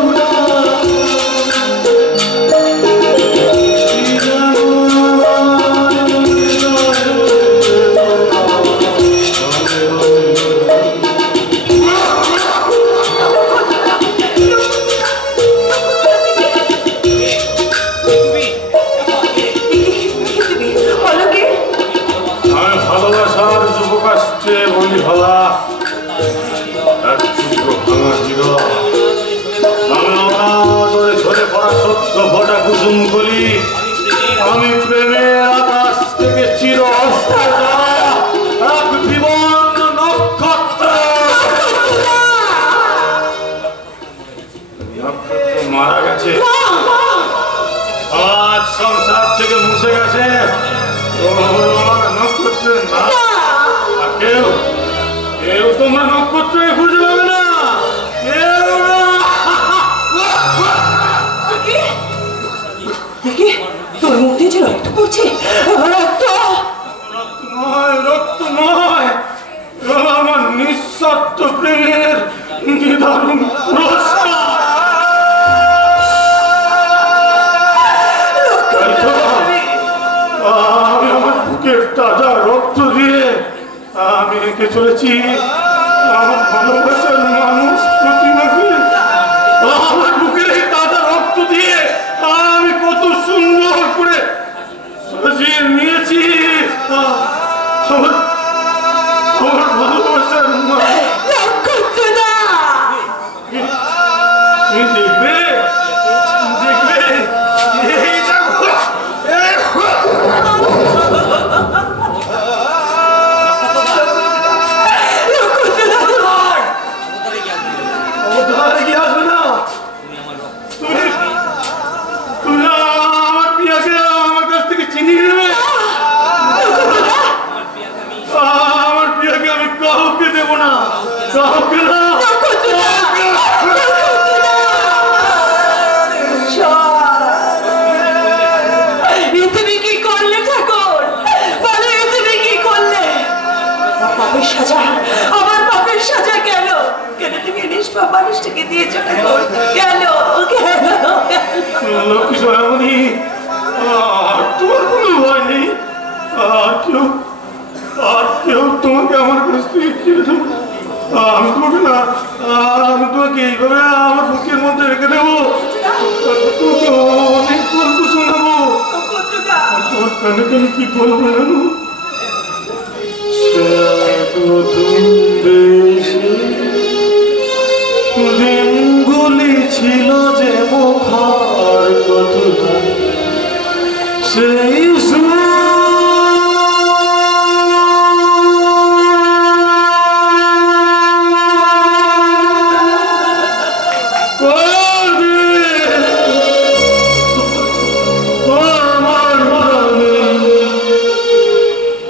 কেউ তোমার নক্ষত্রে খুঁজে পাবে না, কেউ না। তোর মুখ দিয়ে যে রক্ত পড়ছে, রক্ত নয়, রক্ত নয়, আমার নিঃস্বার্থ প্রেমের নিদারুণ পুরস্কার। আমি আমার বুকের তাজা রক্ত দিয়ে আমি রেখে চলেছি আমার ভালোবাসার মানুষ প্রতিমাকে। আমার বুকের এই তাজা রক্ত দিয়ে আমি কত সুন্দর করে সাজিয়ে নিয়েছি আমার ভালোবাসার মানুষ। দেখবে দেখবে এই দেখো, আমার প্রিয়াকে আমার কাছ থেকে চিনিয়ে নেবে। আমার প্রিয়াকে আমি কাউকে দেবো না, কাউকে না। তুমি কি করলে ঠাকুর? বলো তুমি কি করলে? আমার পাপের সাজা, আমার পাপের সাজা কেন? কেন তুমি নিষ্পাপ মানুষটাকে দিয়েছো ঠাকুর? কেন কেন? লক্ষ্মী সয়ামণি, তোমার কোনো ভয় নেই। আর কেউ তোমাকে আমার কাছ থেকে কেড়ে দেবো না। আমি তোমাকে না, আমি তোমাকে এইভাবে আমার বুকের মধ্যে রেখে দেবো, তোমাকে অনেক গল্প শোনাবো। তোমার কানে কানে কি বলবো জানো? দিনগুলি ছিল যে মুখার কথা, সেই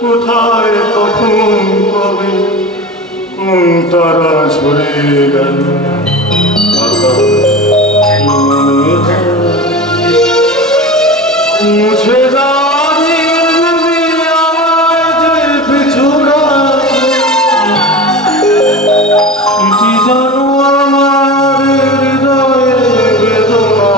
কোথায় কখন কবে তারা ঝরে গেল, মুছে যাবি আমার পিছুরা স্মৃতি জানো আমার হৃদয়ের বেদনা।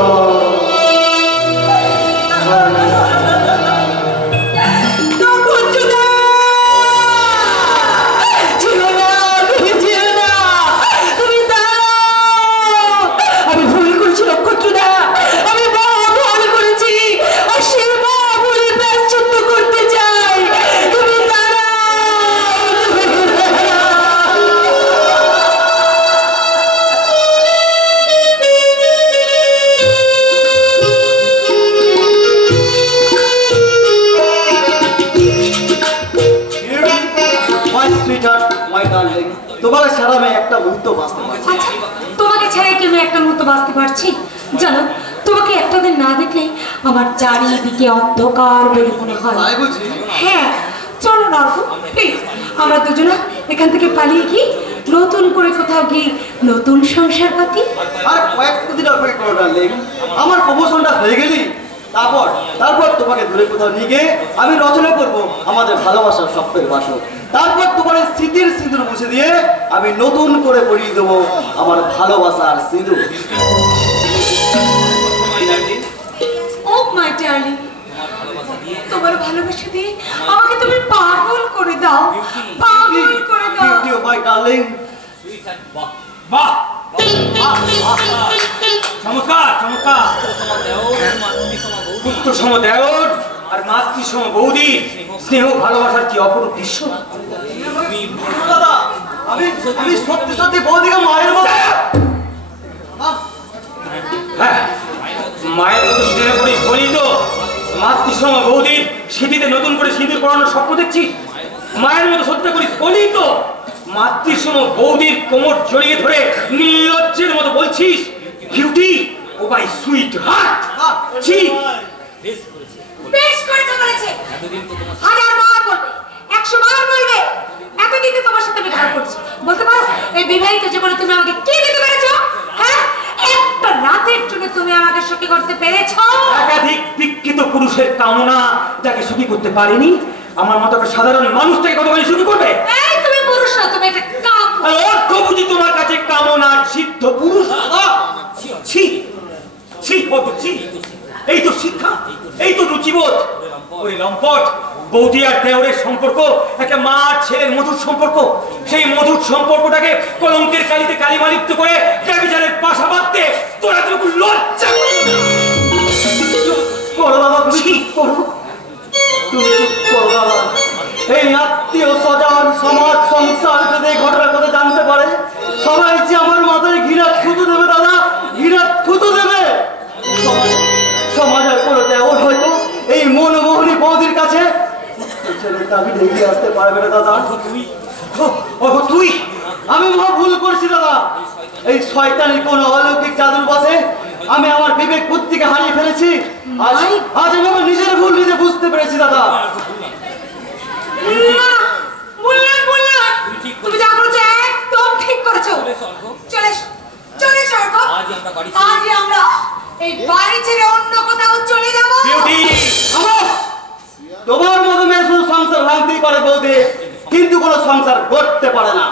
তোমাকে ছাড়া আমি একটা মুহূর্ত বাঁচতে পারছি। আচ্ছা, তোমাকে ছাড়াই কি আমি একটা মুহূর্ত বাঁচতে পারছি? জানো, তোমাকে একটা দিন না দেখলে আমার চারিদিকে অন্ধকার বলে মনে হয়। তাই বুঝি? হ্যাঁ, চলো না প্লিজ, আমরা দুজনা এখান থেকে পালিয়ে গিয়ে নতুন করে কোথাও গিয়ে নতুন সংসার পাতি। আর কয়েকটা দিন অপেক্ষা করো ডার্লিং, আমার প্রমোশনটা হয়ে গেলি তারপর তোমাকে দূরে কোথাও নিয়ে গিয়ে আমি রচনা করব আমাদের ভালোবাসার স্বপ্নের বাসর। তারপর তোমার স্মৃতির সিঁদুর মুছে দিয়ে আমি নতুন করে পরিয়ে দেবো আমার ভালোবাসার সিঁদুর। ও মাই ডার্লিং, তোমার ভালোবাসা দিয়ে আমাকে তুমি পাগল করে দাও, পাগল করে দাও। Thank you, my darling. বাহ চমৎকার চমৎকার, পুত্র সম দেওর আর মাতৃ সম বৌদি স্নেহ ভালোবাসার কি অপরূপ দৃশ্য। দাদা, আমি সত্যি সত্যি বৌদিকে মায়ের মতো। হ্যাঁ, মায়ের মতো স্নেহ করি বলি তো মাতৃ সম বৌদির স্মৃতিতে নতুন করে সিঁদুর পরানোর স্বপ্ন দেখছি। মায়ের মতো সত্যি করি বলি তো মাতৃ সম বৌদির কোমর জড়িয়ে ধরে নির্লজ্জের মতো বলছিস beauty oh my sweetheart. ছি, বেশ করেছে বলেছে, হাজার বার বলবে, 100 বার বলবে, এতদিন তো বিবাহিত জীবনে তুমি আমাকে কি দিতে পেরেছো? হ্যাঁ, একটা রাতের জন্য তুমি আমাকে সুখী করতে পেরেছো? একাধিক বিকৃত পুরুষের কামনা যাকে সুখী করতে পারেনি, আমার মতো একটা সাধারণ মানুষটাকে কতখানি সুখী করবে? এই তুমি পুরুষ না, তুমি একটা কাম। আর অর্থ বুঝি তোমার কাছে কামনার সিদ্ধ পুরুষ? ছি ছি ছি, এই তো শিক্ষা, এই তো রুচিবোধ। ওই লম্পট বৌদি আর দেওরের সম্পর্ক একটা মা আর ছেলের মধুর সম্পর্ক। সেই মধুর সম্পর্কটাকে কলঙ্কের কালিতে কালিমালিপ্ত করে ব্যভিচারের পাশা বাঁধতে তোরা তো লজ্জা করো বাবা। তুমি করো, তুমি চুপ করো বাবা। এই আত্মীয় স্বজন সমাজ সংসার যদি ঘটনার কথা জানতে পারে, সবাই যে আমার মাথায় ঘৃণা থুতু দেবে দাদা, ঘৃণা থুতু দেবে। সমাজ আর কোনো দেওর হয়তো এই মনমোহনী বৌদির কাছে ছেলের দাবি ঢেকে আসতে পারবে না দাদা। তুই আমি মহা ভুল করছি দাদা। এই শয়তানি কোন অলৌকিক জাদুর বসে আমি আমার বিবেক বুদ্ধিকে হারিয়ে ফেলেছি। আজ আমি আমার নিজের ভুল নিজে বুঝতে পেরেছি দাদা। তুমি যা করেছো একদম ঠিক করেছো। চলে চলে স্বর্গ, আজ আমরা এই বাড়ি ছেড়ে অন্য কোথাও চলে যাবো। তোমার মতো মেয়ে শুধু সংসার ভাঙতেই পারে বৌদি, কিন্তু কোনো সংসার করতে পারে না।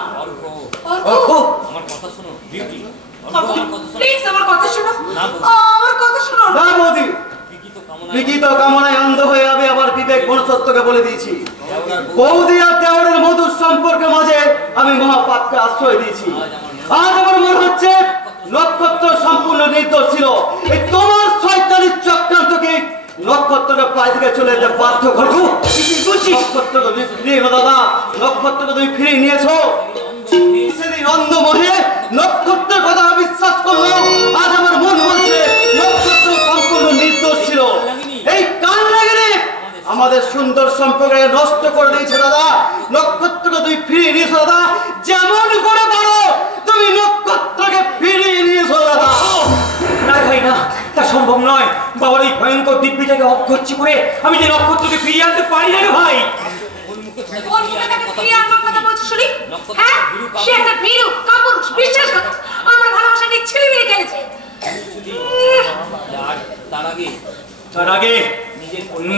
প্লিজ আমার কথা শোনো, আমার কথা শোনো না বৌদি, বিকৃত কামনায় অন্ধ হয়ে যাবে। আবার বিবেক মনুষ্যত্বকে বলে দিয়েছি, বৌদি আর দেওরের মধুর সম্পর্কের মাঝে আমি মহাপাপকে আশ্রয় দিয়েছি। আজ আমার মনে হচ্ছে নক্ষত্র সম্পূর্ণ নির্দোষ ছিল। এই তোমার শয়তানি চক্রান্তকে নক্ষত্রকে পায়ে থেকে চলে যেতে বাধ্য করবো। নক্ষত্রকে ফিরিয়ে দাদা, নক্ষত্রকে তুমি ফিরিয়ে নিয়েছো। সেদিন অন্ধ মনে নক্ষত্রের কথা বিশ্বাস করলাম, আজ আমার মন বলছে নক্ষত্র সম্পূর্ণ নির্দোষ ছিল। এই কান লাগিয়ে আমাদের সুন্দর সম্পর্কে নষ্ট করে দিয়েছে দাদা। নক্ষত্রকে তুমি ফিরিয়ে নিয়েছো দাদা, যেমন করে পারো তুমি নক্ষত্রকে ফিরিয়ে নিয়েছো দাদা। না ভাই না, তা সম্ভব নয়। বাবার এই ভয়ঙ্কর দিব্যটাকে অক্ষচ্ছি করে আমি যে নক্ষত্রকে ফিরিয়ে আনতে পারি না রে ভাই। তার আগে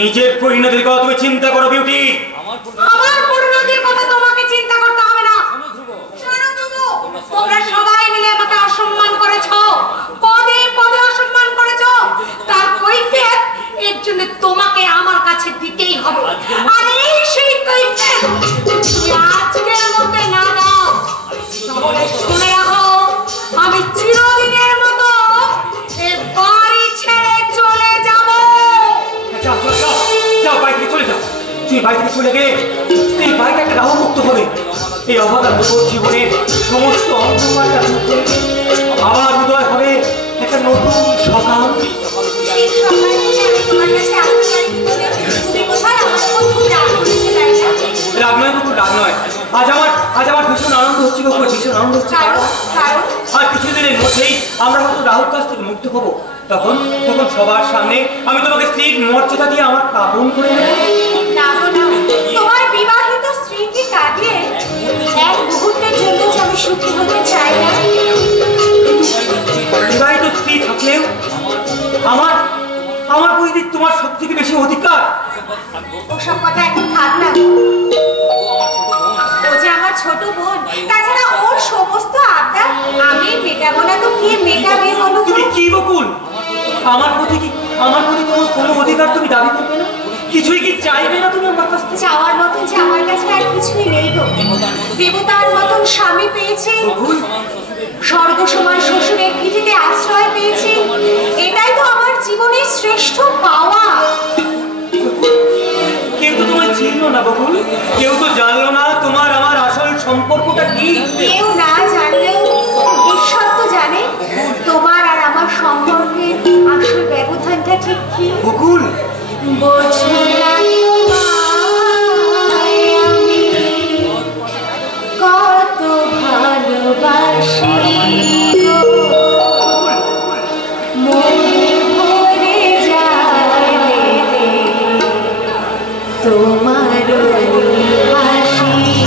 নিজের পরিণতির কথা তুমি চিন্তা করো বিউটি। আমার পরিণতির কথা তোমাকে চিন্তা করতে হবে না। তোমরা সবাই মিলে আমাকে অসম্মান করেছো, পদে পদে অসম্মান করেছো। তার কৈফিয়ত এর জন্য তোমাকে আমার কাছে দিতেই হবে। আর এই সেই কৈফিয়ত তুমি আজকের মধ্যে না দাও তাহলে শুনে রাখো, আমি চিরদিনের মতো এই বাড়ি ছেড়ে চলে যাব। যাও যাও যাও যাও, বাড়ি থেকে চলে যাও। তুমি বাড়ি থেকে চলে গেলে এই বাড়িটা একটা রাহু মুক্ত হবে। এই অভাগা তোর জীবনের সমস্ত অন্ধকারটা দূর করে আবার উদয় হবে একটা নতুন সকাল। সেই সকালে আমি তোমার কাছে আসতে পারি বলে তুমি কোথায় আমার খুব রাগ হচ্ছে, তাই না? রাগ নয় খুব রাগ নয়, আজ আমার ভীষণ আনন্দ হচ্ছে, ভীষণ আনন্দ হচ্ছে। কারণ আর কিছুদিনের মধ্যেই আমরা হয়তো রাহুর কাছ থেকে মুক্ত হবো। তখন সবার সামনে আমি তোমাকে স্ত্রীর মর্যাদা দিয়ে আমার কাপন করে নেব। না না, তোমার বিবাহিত স্ত্রীকে কাটিয়ে এক মুহূর্তের জন্য আমি সুখী হতে চাই না। বিবাহিত স্ত্রী থাকলেও আমার প্রতি তোমার সব থেকে বেশি অধিকার। ওসব কথা এখন থাক না, ও যে আমার ছোট বোন। তাছাড়া ওর সমস্ত আবদার আমি মেটাবো না তো কে মেটাবে বলো? তুমি কি বকুল, আমার প্রতি তোমার কোনো অধিকার তুমি দাবি করবে না? কিছুই কি চাইবে না তুমি আমার কাছ থেকে? চাওয়ার মতন যে আমার কাছে আর কিছুই নেই গো। দেবতার মতন স্বামী পেয়েছি, স্বর্গ সমান শ্বশুরের পিঠিতে আশ্রয় পেয়েছি, এটাই তো আমার জীবনের শ্রেষ্ঠ পাওয়া। কেউ তো তোমায় চিনলো না বকুল, কেউ তো জানলো না তোমার আমার আসল সম্পর্কটা কি। কেউ না জানলেও ঈশ্বর তো জানে তোমার আর আমার সম্পর্কের আসল ব্যবধানটা ঠিক কি। বকুল বোঝো না তোমায় আমি কত ভালোবাসি গো, মনে ভরে যায় তোমার হাসি।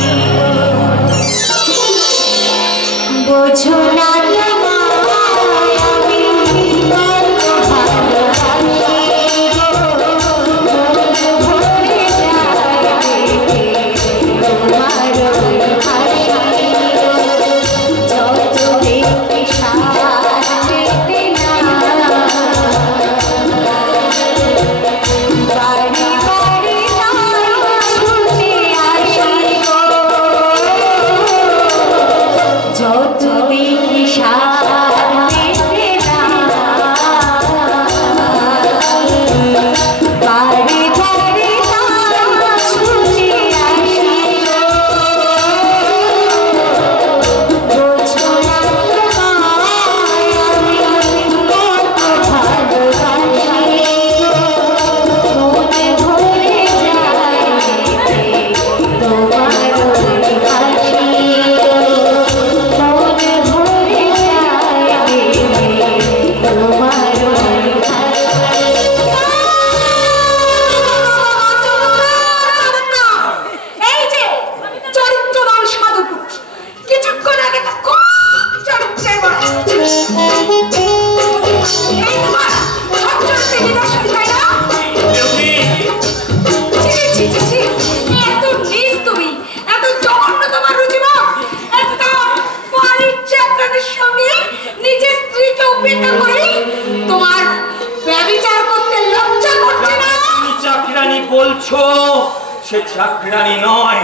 সে চাকরানি নয়,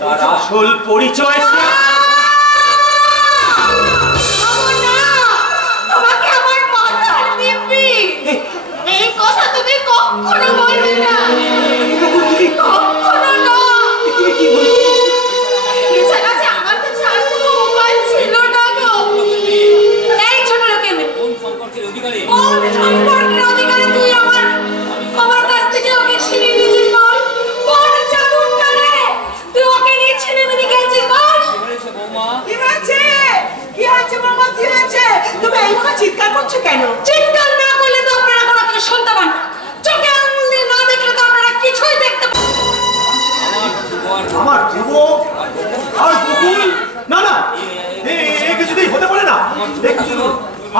তার আসল পরিচয় সে। তোমাকে আমার মাথার দিব্যি, এই কথা তুমি কখনো বলবে না, কখনো না। এছাড়া যে আমার কাছে আর কোনো উপায় ছিল না গো। এই ছোট লোকের মেয়ে, কোন সম্পর্কের অধিকারে তুই আমার কাছ থেকে ওকে ছিনিয়ে নিয়েছিস বল? কোন জাদুর টানে তুই ওকে নিয়ে ছিনিয়ে নিয়ে গেছিস বল? কি হয়েছে? কি হয়েছে মামা, কি হয়েছে? তুমি এইভাবে চিৎকার করছো কেন? চিৎকার না করলে তো আপনারা কোনো কিছু শুনতে পান না, চোখে আঙুল দিয়ে না দেখলে তো আপনারা কিছুই দেখতে পান না। আমার ধ্রুব আর বকুল, না না, এ কিছুতেই হতে পারে না।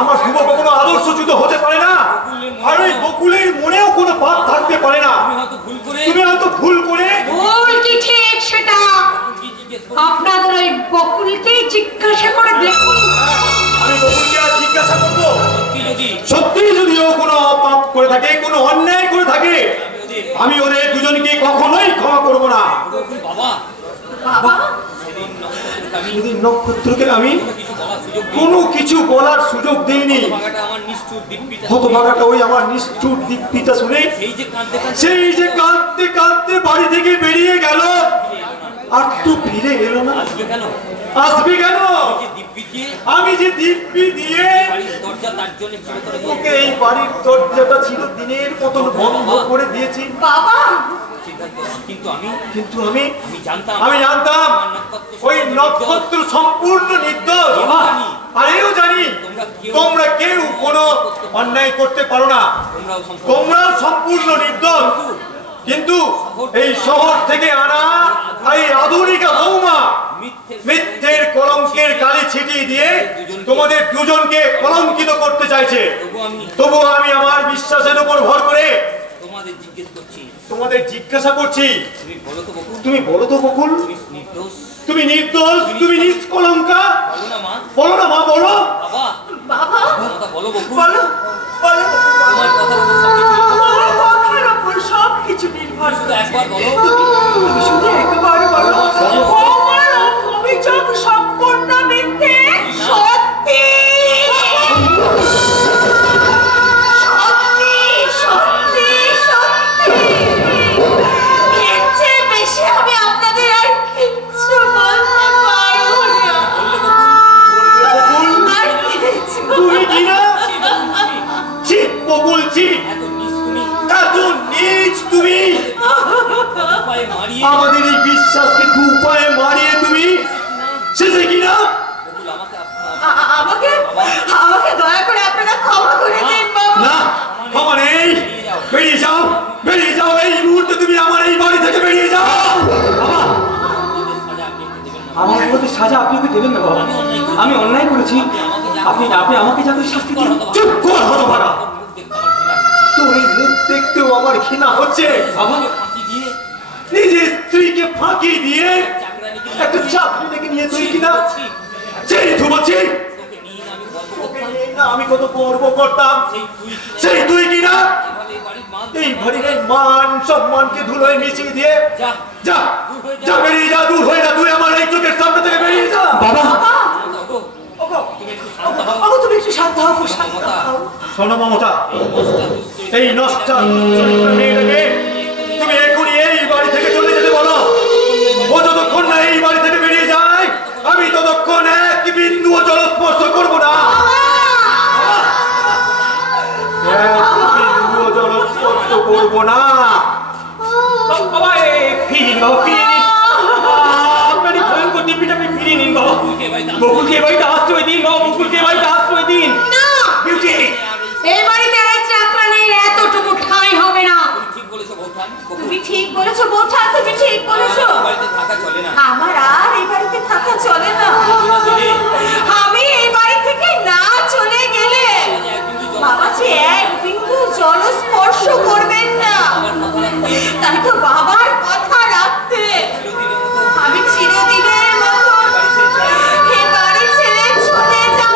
আমার ধ্রুব কখনো আদর্শচ্যুত হতে পারে না, আর ওই বকুলের মনেও কোনো পাপ থাকতে পারে না। তুমি হয়তো ভুল করে। ভুল কি ঠিক সেটা আপনাদের ওই বকুলকেই জিজ্ঞাসা করে দেখুন। আমি বকুলকে আর জিজ্ঞাসা করবো? সত্যি যদি ও কোনো পাপ করে থাকে, কোনো অন্যায় করে থাকে, আমি ওদের দুজনকে কখনোই ক্ষমা করব না। বাবা, সেদিন নক্ষত্রকে আমি কোনো কিছু বলার সুযোগ দিইনি। হতভাগাটা ওই আমার নিষ্ঠুর দিব্যিটা শুনে সেই যে কাঁদতে কাঁদতে বাড়ি থেকে বেরিয়ে গেল, আর তো ফিরে এলো না। আসবে কেন? আমি যে দিব্যি দিয়ে ওকে এই বাড়ির দরজাটা ছিল দিনের মতন বন্ধ করে দিয়েছি বাবা, কিন্তু আমি জানতাম ওই নক্ষত্র সম্পূর্ণ নির্দোষ। আর এও জানি তোমরা কেউ কোনো অন্যায় করতে পারো না, তোমরাও সম্পূর্ণ নির্দোষ। কিন্তু এই শহর থেকে আনা এই আধুনিকা বৌমা মিথ্যের কলঙ্কের কালি ছিটিয়ে দিয়ে তোমাদের দুজনকে কলঙ্কিত করতে চাইছে। তবুও আমি আমার বিশ্বাসের উপর ভর করে তোমাদের জিজ্ঞাসা করছি, তুমি বলো তো বকুল, তুমি নির্দোষ, তুমি নিষ্কলঙ্কা? বলো না মা, বলো। বাবা, বলো বকুল, বলো, বলো তোমার কথার উপর সবকিছু নির্ভর করে। তুমি শুধু একবার বলো, আমার অভিযোগ সম্পূর্ণ মিথ্যে। সত্যি সত্যি সত্যি সত্যি, এর চেয়ে বেশি আমি আপনাদের আর কিচ্ছু বলতে পারবো না। আর কিছু তুমি কি না? ঠিক বকুল, ঠিক এত নীচ তুমি। আমাদের এই বিশ্বাসকে দু পায়ে মারিয়ে তুমি শেষে কিনা আমাকে আমাকে দয়া করে আপনারা ক্ষমা করে দিন বাবা। না, ক্ষমা নেই। বেরিয়ে যাও, বেরিয়ে যাও এই মুহূর্তে, তুমি আমার এই বাড়ি থেকে বেরিয়ে যাও। বাবা, আমার প্রতি সাজা আপনি ওকে দেবেন না বাবা। আমি অন্যায় করেছি, আপনি আমাকে যা করে শাস্তি দিন। চুপ কর হতভাগা, তোর এই মুখ দেখতেও আমার ঘৃণা হচ্ছে। বাবা, নিজের স্ত্রীকে ফাঁকি দিয়ে একটা চাকরি দেখে নিয়ে তুই কিনা সেই ধুবছি, আমি কত গর্ব করতাম, সেই তুই কিনা এই বাড়ির মান সম্মানকে ধুলোয় মিশিয়ে দিয়ে যা যা, বেরিয়ে যা, দূর হয়ে যা, তুই আমার এই চোখের সামনে থেকে বেরিয়ে যা। বাবা, তুমি একটু শান্ত হও, শান্ত হও। শোনো মমতা, এই নষ্ট মেয়েটাকে তুমি এখনই এই বাড়ি থেকে চলে যেতে বলো। ও যতক্ষণ না এই বাড়ি থেকে বেরিয়ে যায়, আমি ততক্ষণ এক বিন্দুও জলস্পর্শ করবো না। এক বিন্দুও জলস্পর্শ করবো না। বাবা, ফিরিয়ে নিন বাবা, ফিরিয়ে নিন। আপনার এই ভয়ঙ্কর দিব্যিটা আপনি ফিরিয়ে নিন বাবা। বকুলকে এই বাড়িতে আশ্রয় দিন বাবা, বকুলকে এই বাড়িতে আশ্রয় দিন। বিউটি, এই বাড়িতে আর চাকরানির এতটুকু ঠাঁই হবে না। তুমি ঠিক বলেছো বৌঠান, তুমি ঠিক বলেছো। আমার আর এই বাড়িতে থাকা চলে না। আমি এই বাড়ি থেকে না চলে গেলে বাবাজি এক বিন্দু জল স্পর্শ করবেন না। তাই তো বাবার কথা রাখতে আমি চিরদিনের মতো এই বাড়ি ছেড়ে চলে যাব।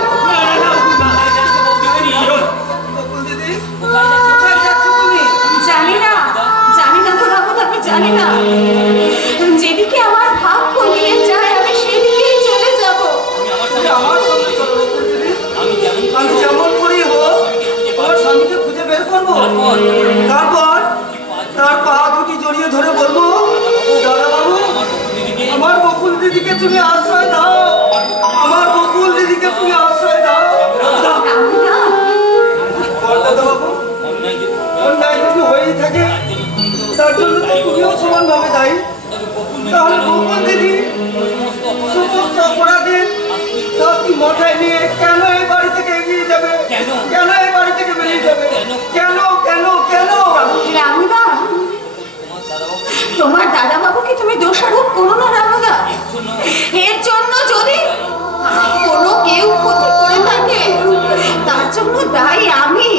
জানি না তো বাবু, আমি জানি না। দিদিকে তুমি আশ্রয় দাও, আমার বকুল দিদিকে তুমি আশ্রয় দাও। অন্যায় যদি হয়েই থাকে তার জন্য তো তুমিও সমানভাবে দায়ী। তাহলে বকুল দিদি সমস্ত অপরাধের শাস্তি মাথায় নিয়ে কেন এই বাড়ি থেকে এগিয়ে যাবে, কেন এই বাড়ি থেকে বেরিয়ে যাবে, কেন কেন কেন? রামুদা, তোমার দাদা বাবুকে তুমি দোষারোপ করো না রামুদা। এর জন্য যদি কোনো কেউ ক্ষতি করে থাকে তার জন্য দায়ী আমি।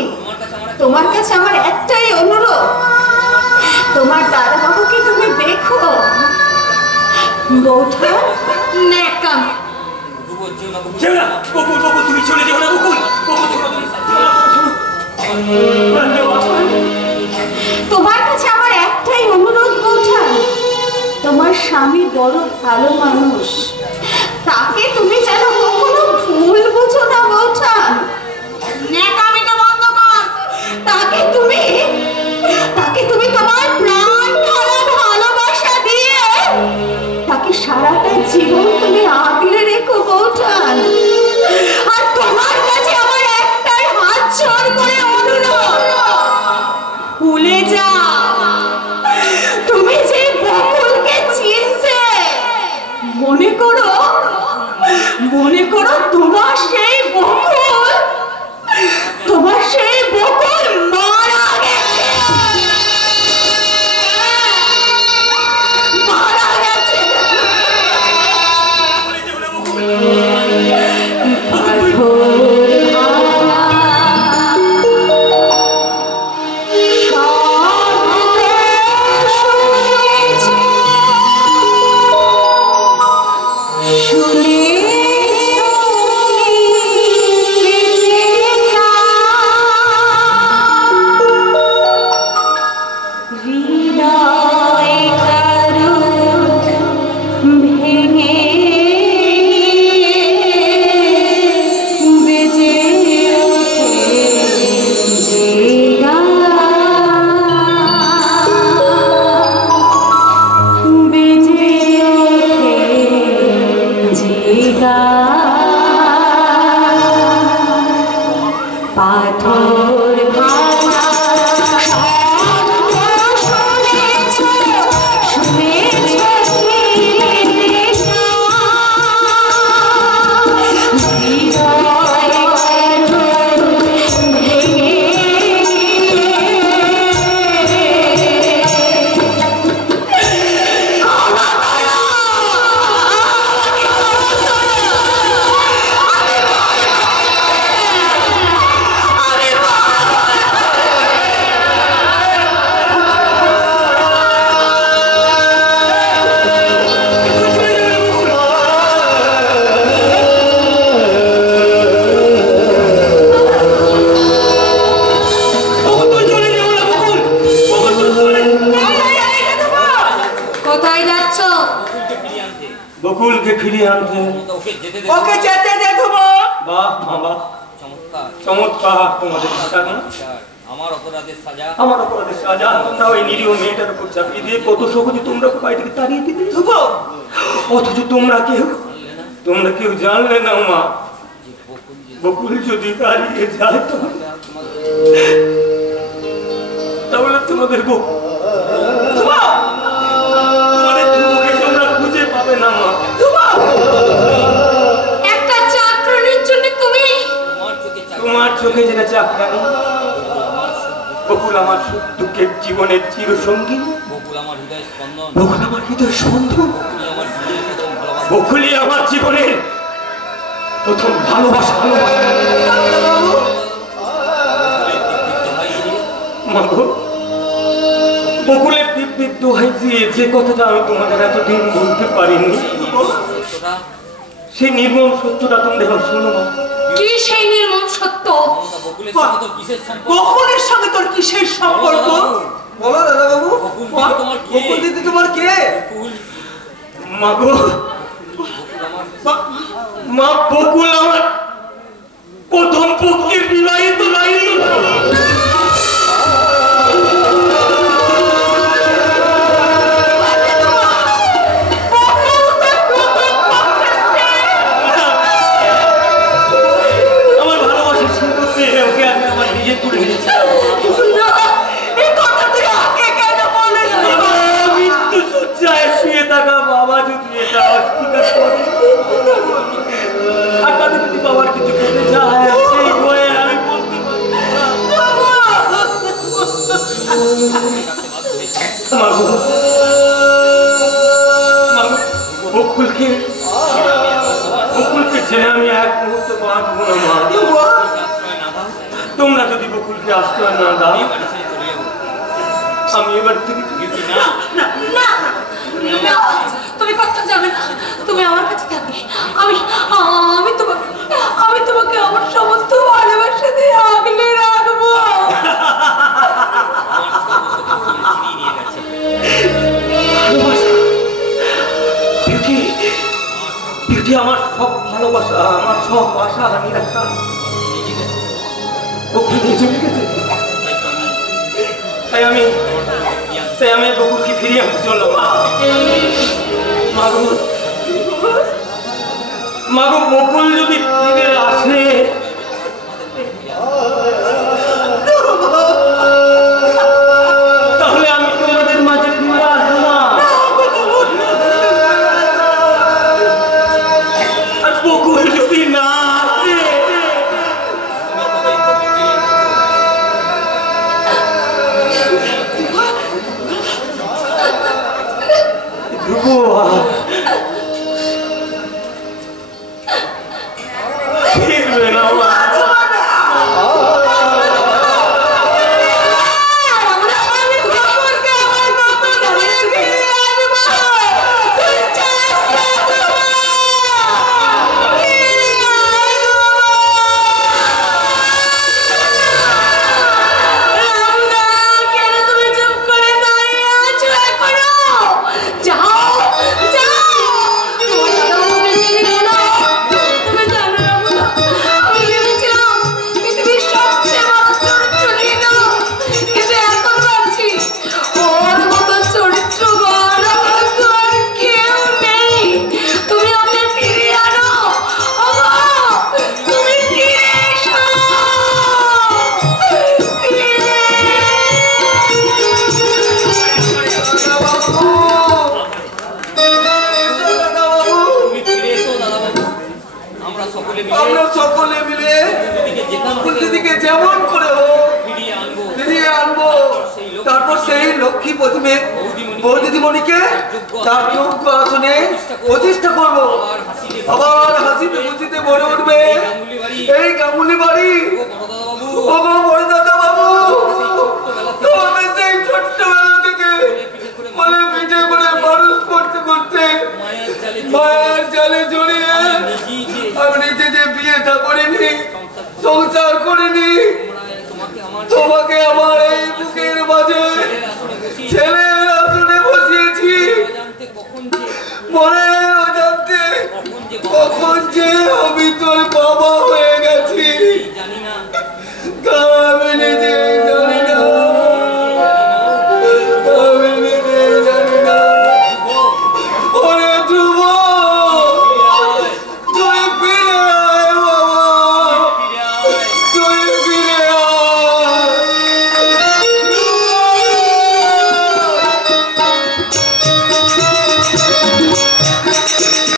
তোমার কাছে আমার একটাই অনুরোধ, তোমার দাদা বাবুকে তুমি দেখো। বৌঠা নেকাম বকুল বকুল তুমি চলে যেও না, বকুল বকুল তোমার কাছে আমার একটাই অনুরোধ বৌঠা, তোমার স্বামী বড় ভালো মানুষ, তাকে তুমি যেন কখনো ভুল বুঝো না বৌঠা। নেকামিটা বন্ধ কর। তাকে তুমি তোমার প্রাণ ভরা ভালোবাসা দিয়ে তাকে সারাটা জীবন তুমি আগলে রেখো বৌঠা। আর তোমার কাছে আমার একটাই হাত জোড় করে অনুরোধ, ভুলে যাও তুমি যে বকুলকে চিনতে। মনে করো তোমার সেই বকুল মারা গেছে। বকুলকে ফিরিয়ে আনতে ওকে যেতে দে দেবো। বাহ বাবা, চমৎকার তোমাদের সাজা। আমার অপরাধের সাজা তোমরা ওই নিরীহ মেয়েটার উপর চাপিয়ে দিয়ে কত সহজে তোমরা বাড়ি থেকে তাড়িয়ে দিতে। অথচ তোমরা কেউ জানলে না মা, বকুল যদি দাঁড়িয়ে যায় তাহলে তোমাদের তোমরা খুঁজে পাবে না মা। একটা চাকরানির জন্য তুমি তোমার চোখে যেটা চাকরানি, বকুল আমার দুঃখের জীবনের চিরসঙ্গী, বকুল আমার হৃদয় স্পন্দন, বকুলই আমার জীবনের প্রথম ভালোবাসা। বকুলের দিব্যের দোহাই দিয়ে যে কথাটা আমি তোমাদের এতদিন বলতে পারিনি, সেই নির্মম সত্যটা তোমরা এবার শোনো। কি সেই নির্মম সত্য? বকুলের সঙ্গে তোর কিসের সম্পর্ক? বলো দাদা বাবু, বকুল দিদি তোমার কে? মা, বকুল আমার প্রথম পক্ষের বিবাহিত ভাই। ছেড়ে আমি এক মুহূর্ত বাঁচবো না মা। তোমরা যদি বকুলকে আশ্রয় না দাও আমি এবার না, তুমি কোথাও যাবে না, তুমি আমার কাছে থাকবে। আমি তোমাকে আমার সমস্ত ভালোবাসা দিয়ে আগলে রাখবো। আমার সব ভালোবাসা, আমার সব আশা আমি রাখা ওখানে চলে গেছে। তাই আমি বকুলকে ফিরিয়ে আনতে চললাম। মাগো বকুল যদি ফিরে আসে তাহলে আমি তোমাদের মাঝে ফিরে আসবো না। আর বকুল যদি না আসে ফিরবে না। আমরা সকলে মিলে দিদিকে যেমন করে হোক ফিরিয়ে আনবো। তারপর সেই লক্ষ্মী প্রতিমে বৌদিদিমণিকে তার যোগ্য আসনে প্রতিষ্ঠা করবো। আবার হাসিতে খুশিতে ভরে উঠবে এই গাঙ্গুলি বাড়ি। ও গো বড় দাদা বাবু, তোমাকে সেই ছোট্টবেলা থেকে মানে পিঠে করে মানুষ করতে করতে মায়ের জালে জড়িয়ে আমি নিজে যে বিয়ে থা করিনি, সংসার করিনি, তোমাকে আমার এই বুকের মাঝে ছেলের আসনে বসিয়েছি। মনের অজান্তে কখন যে আমি তোর বাবা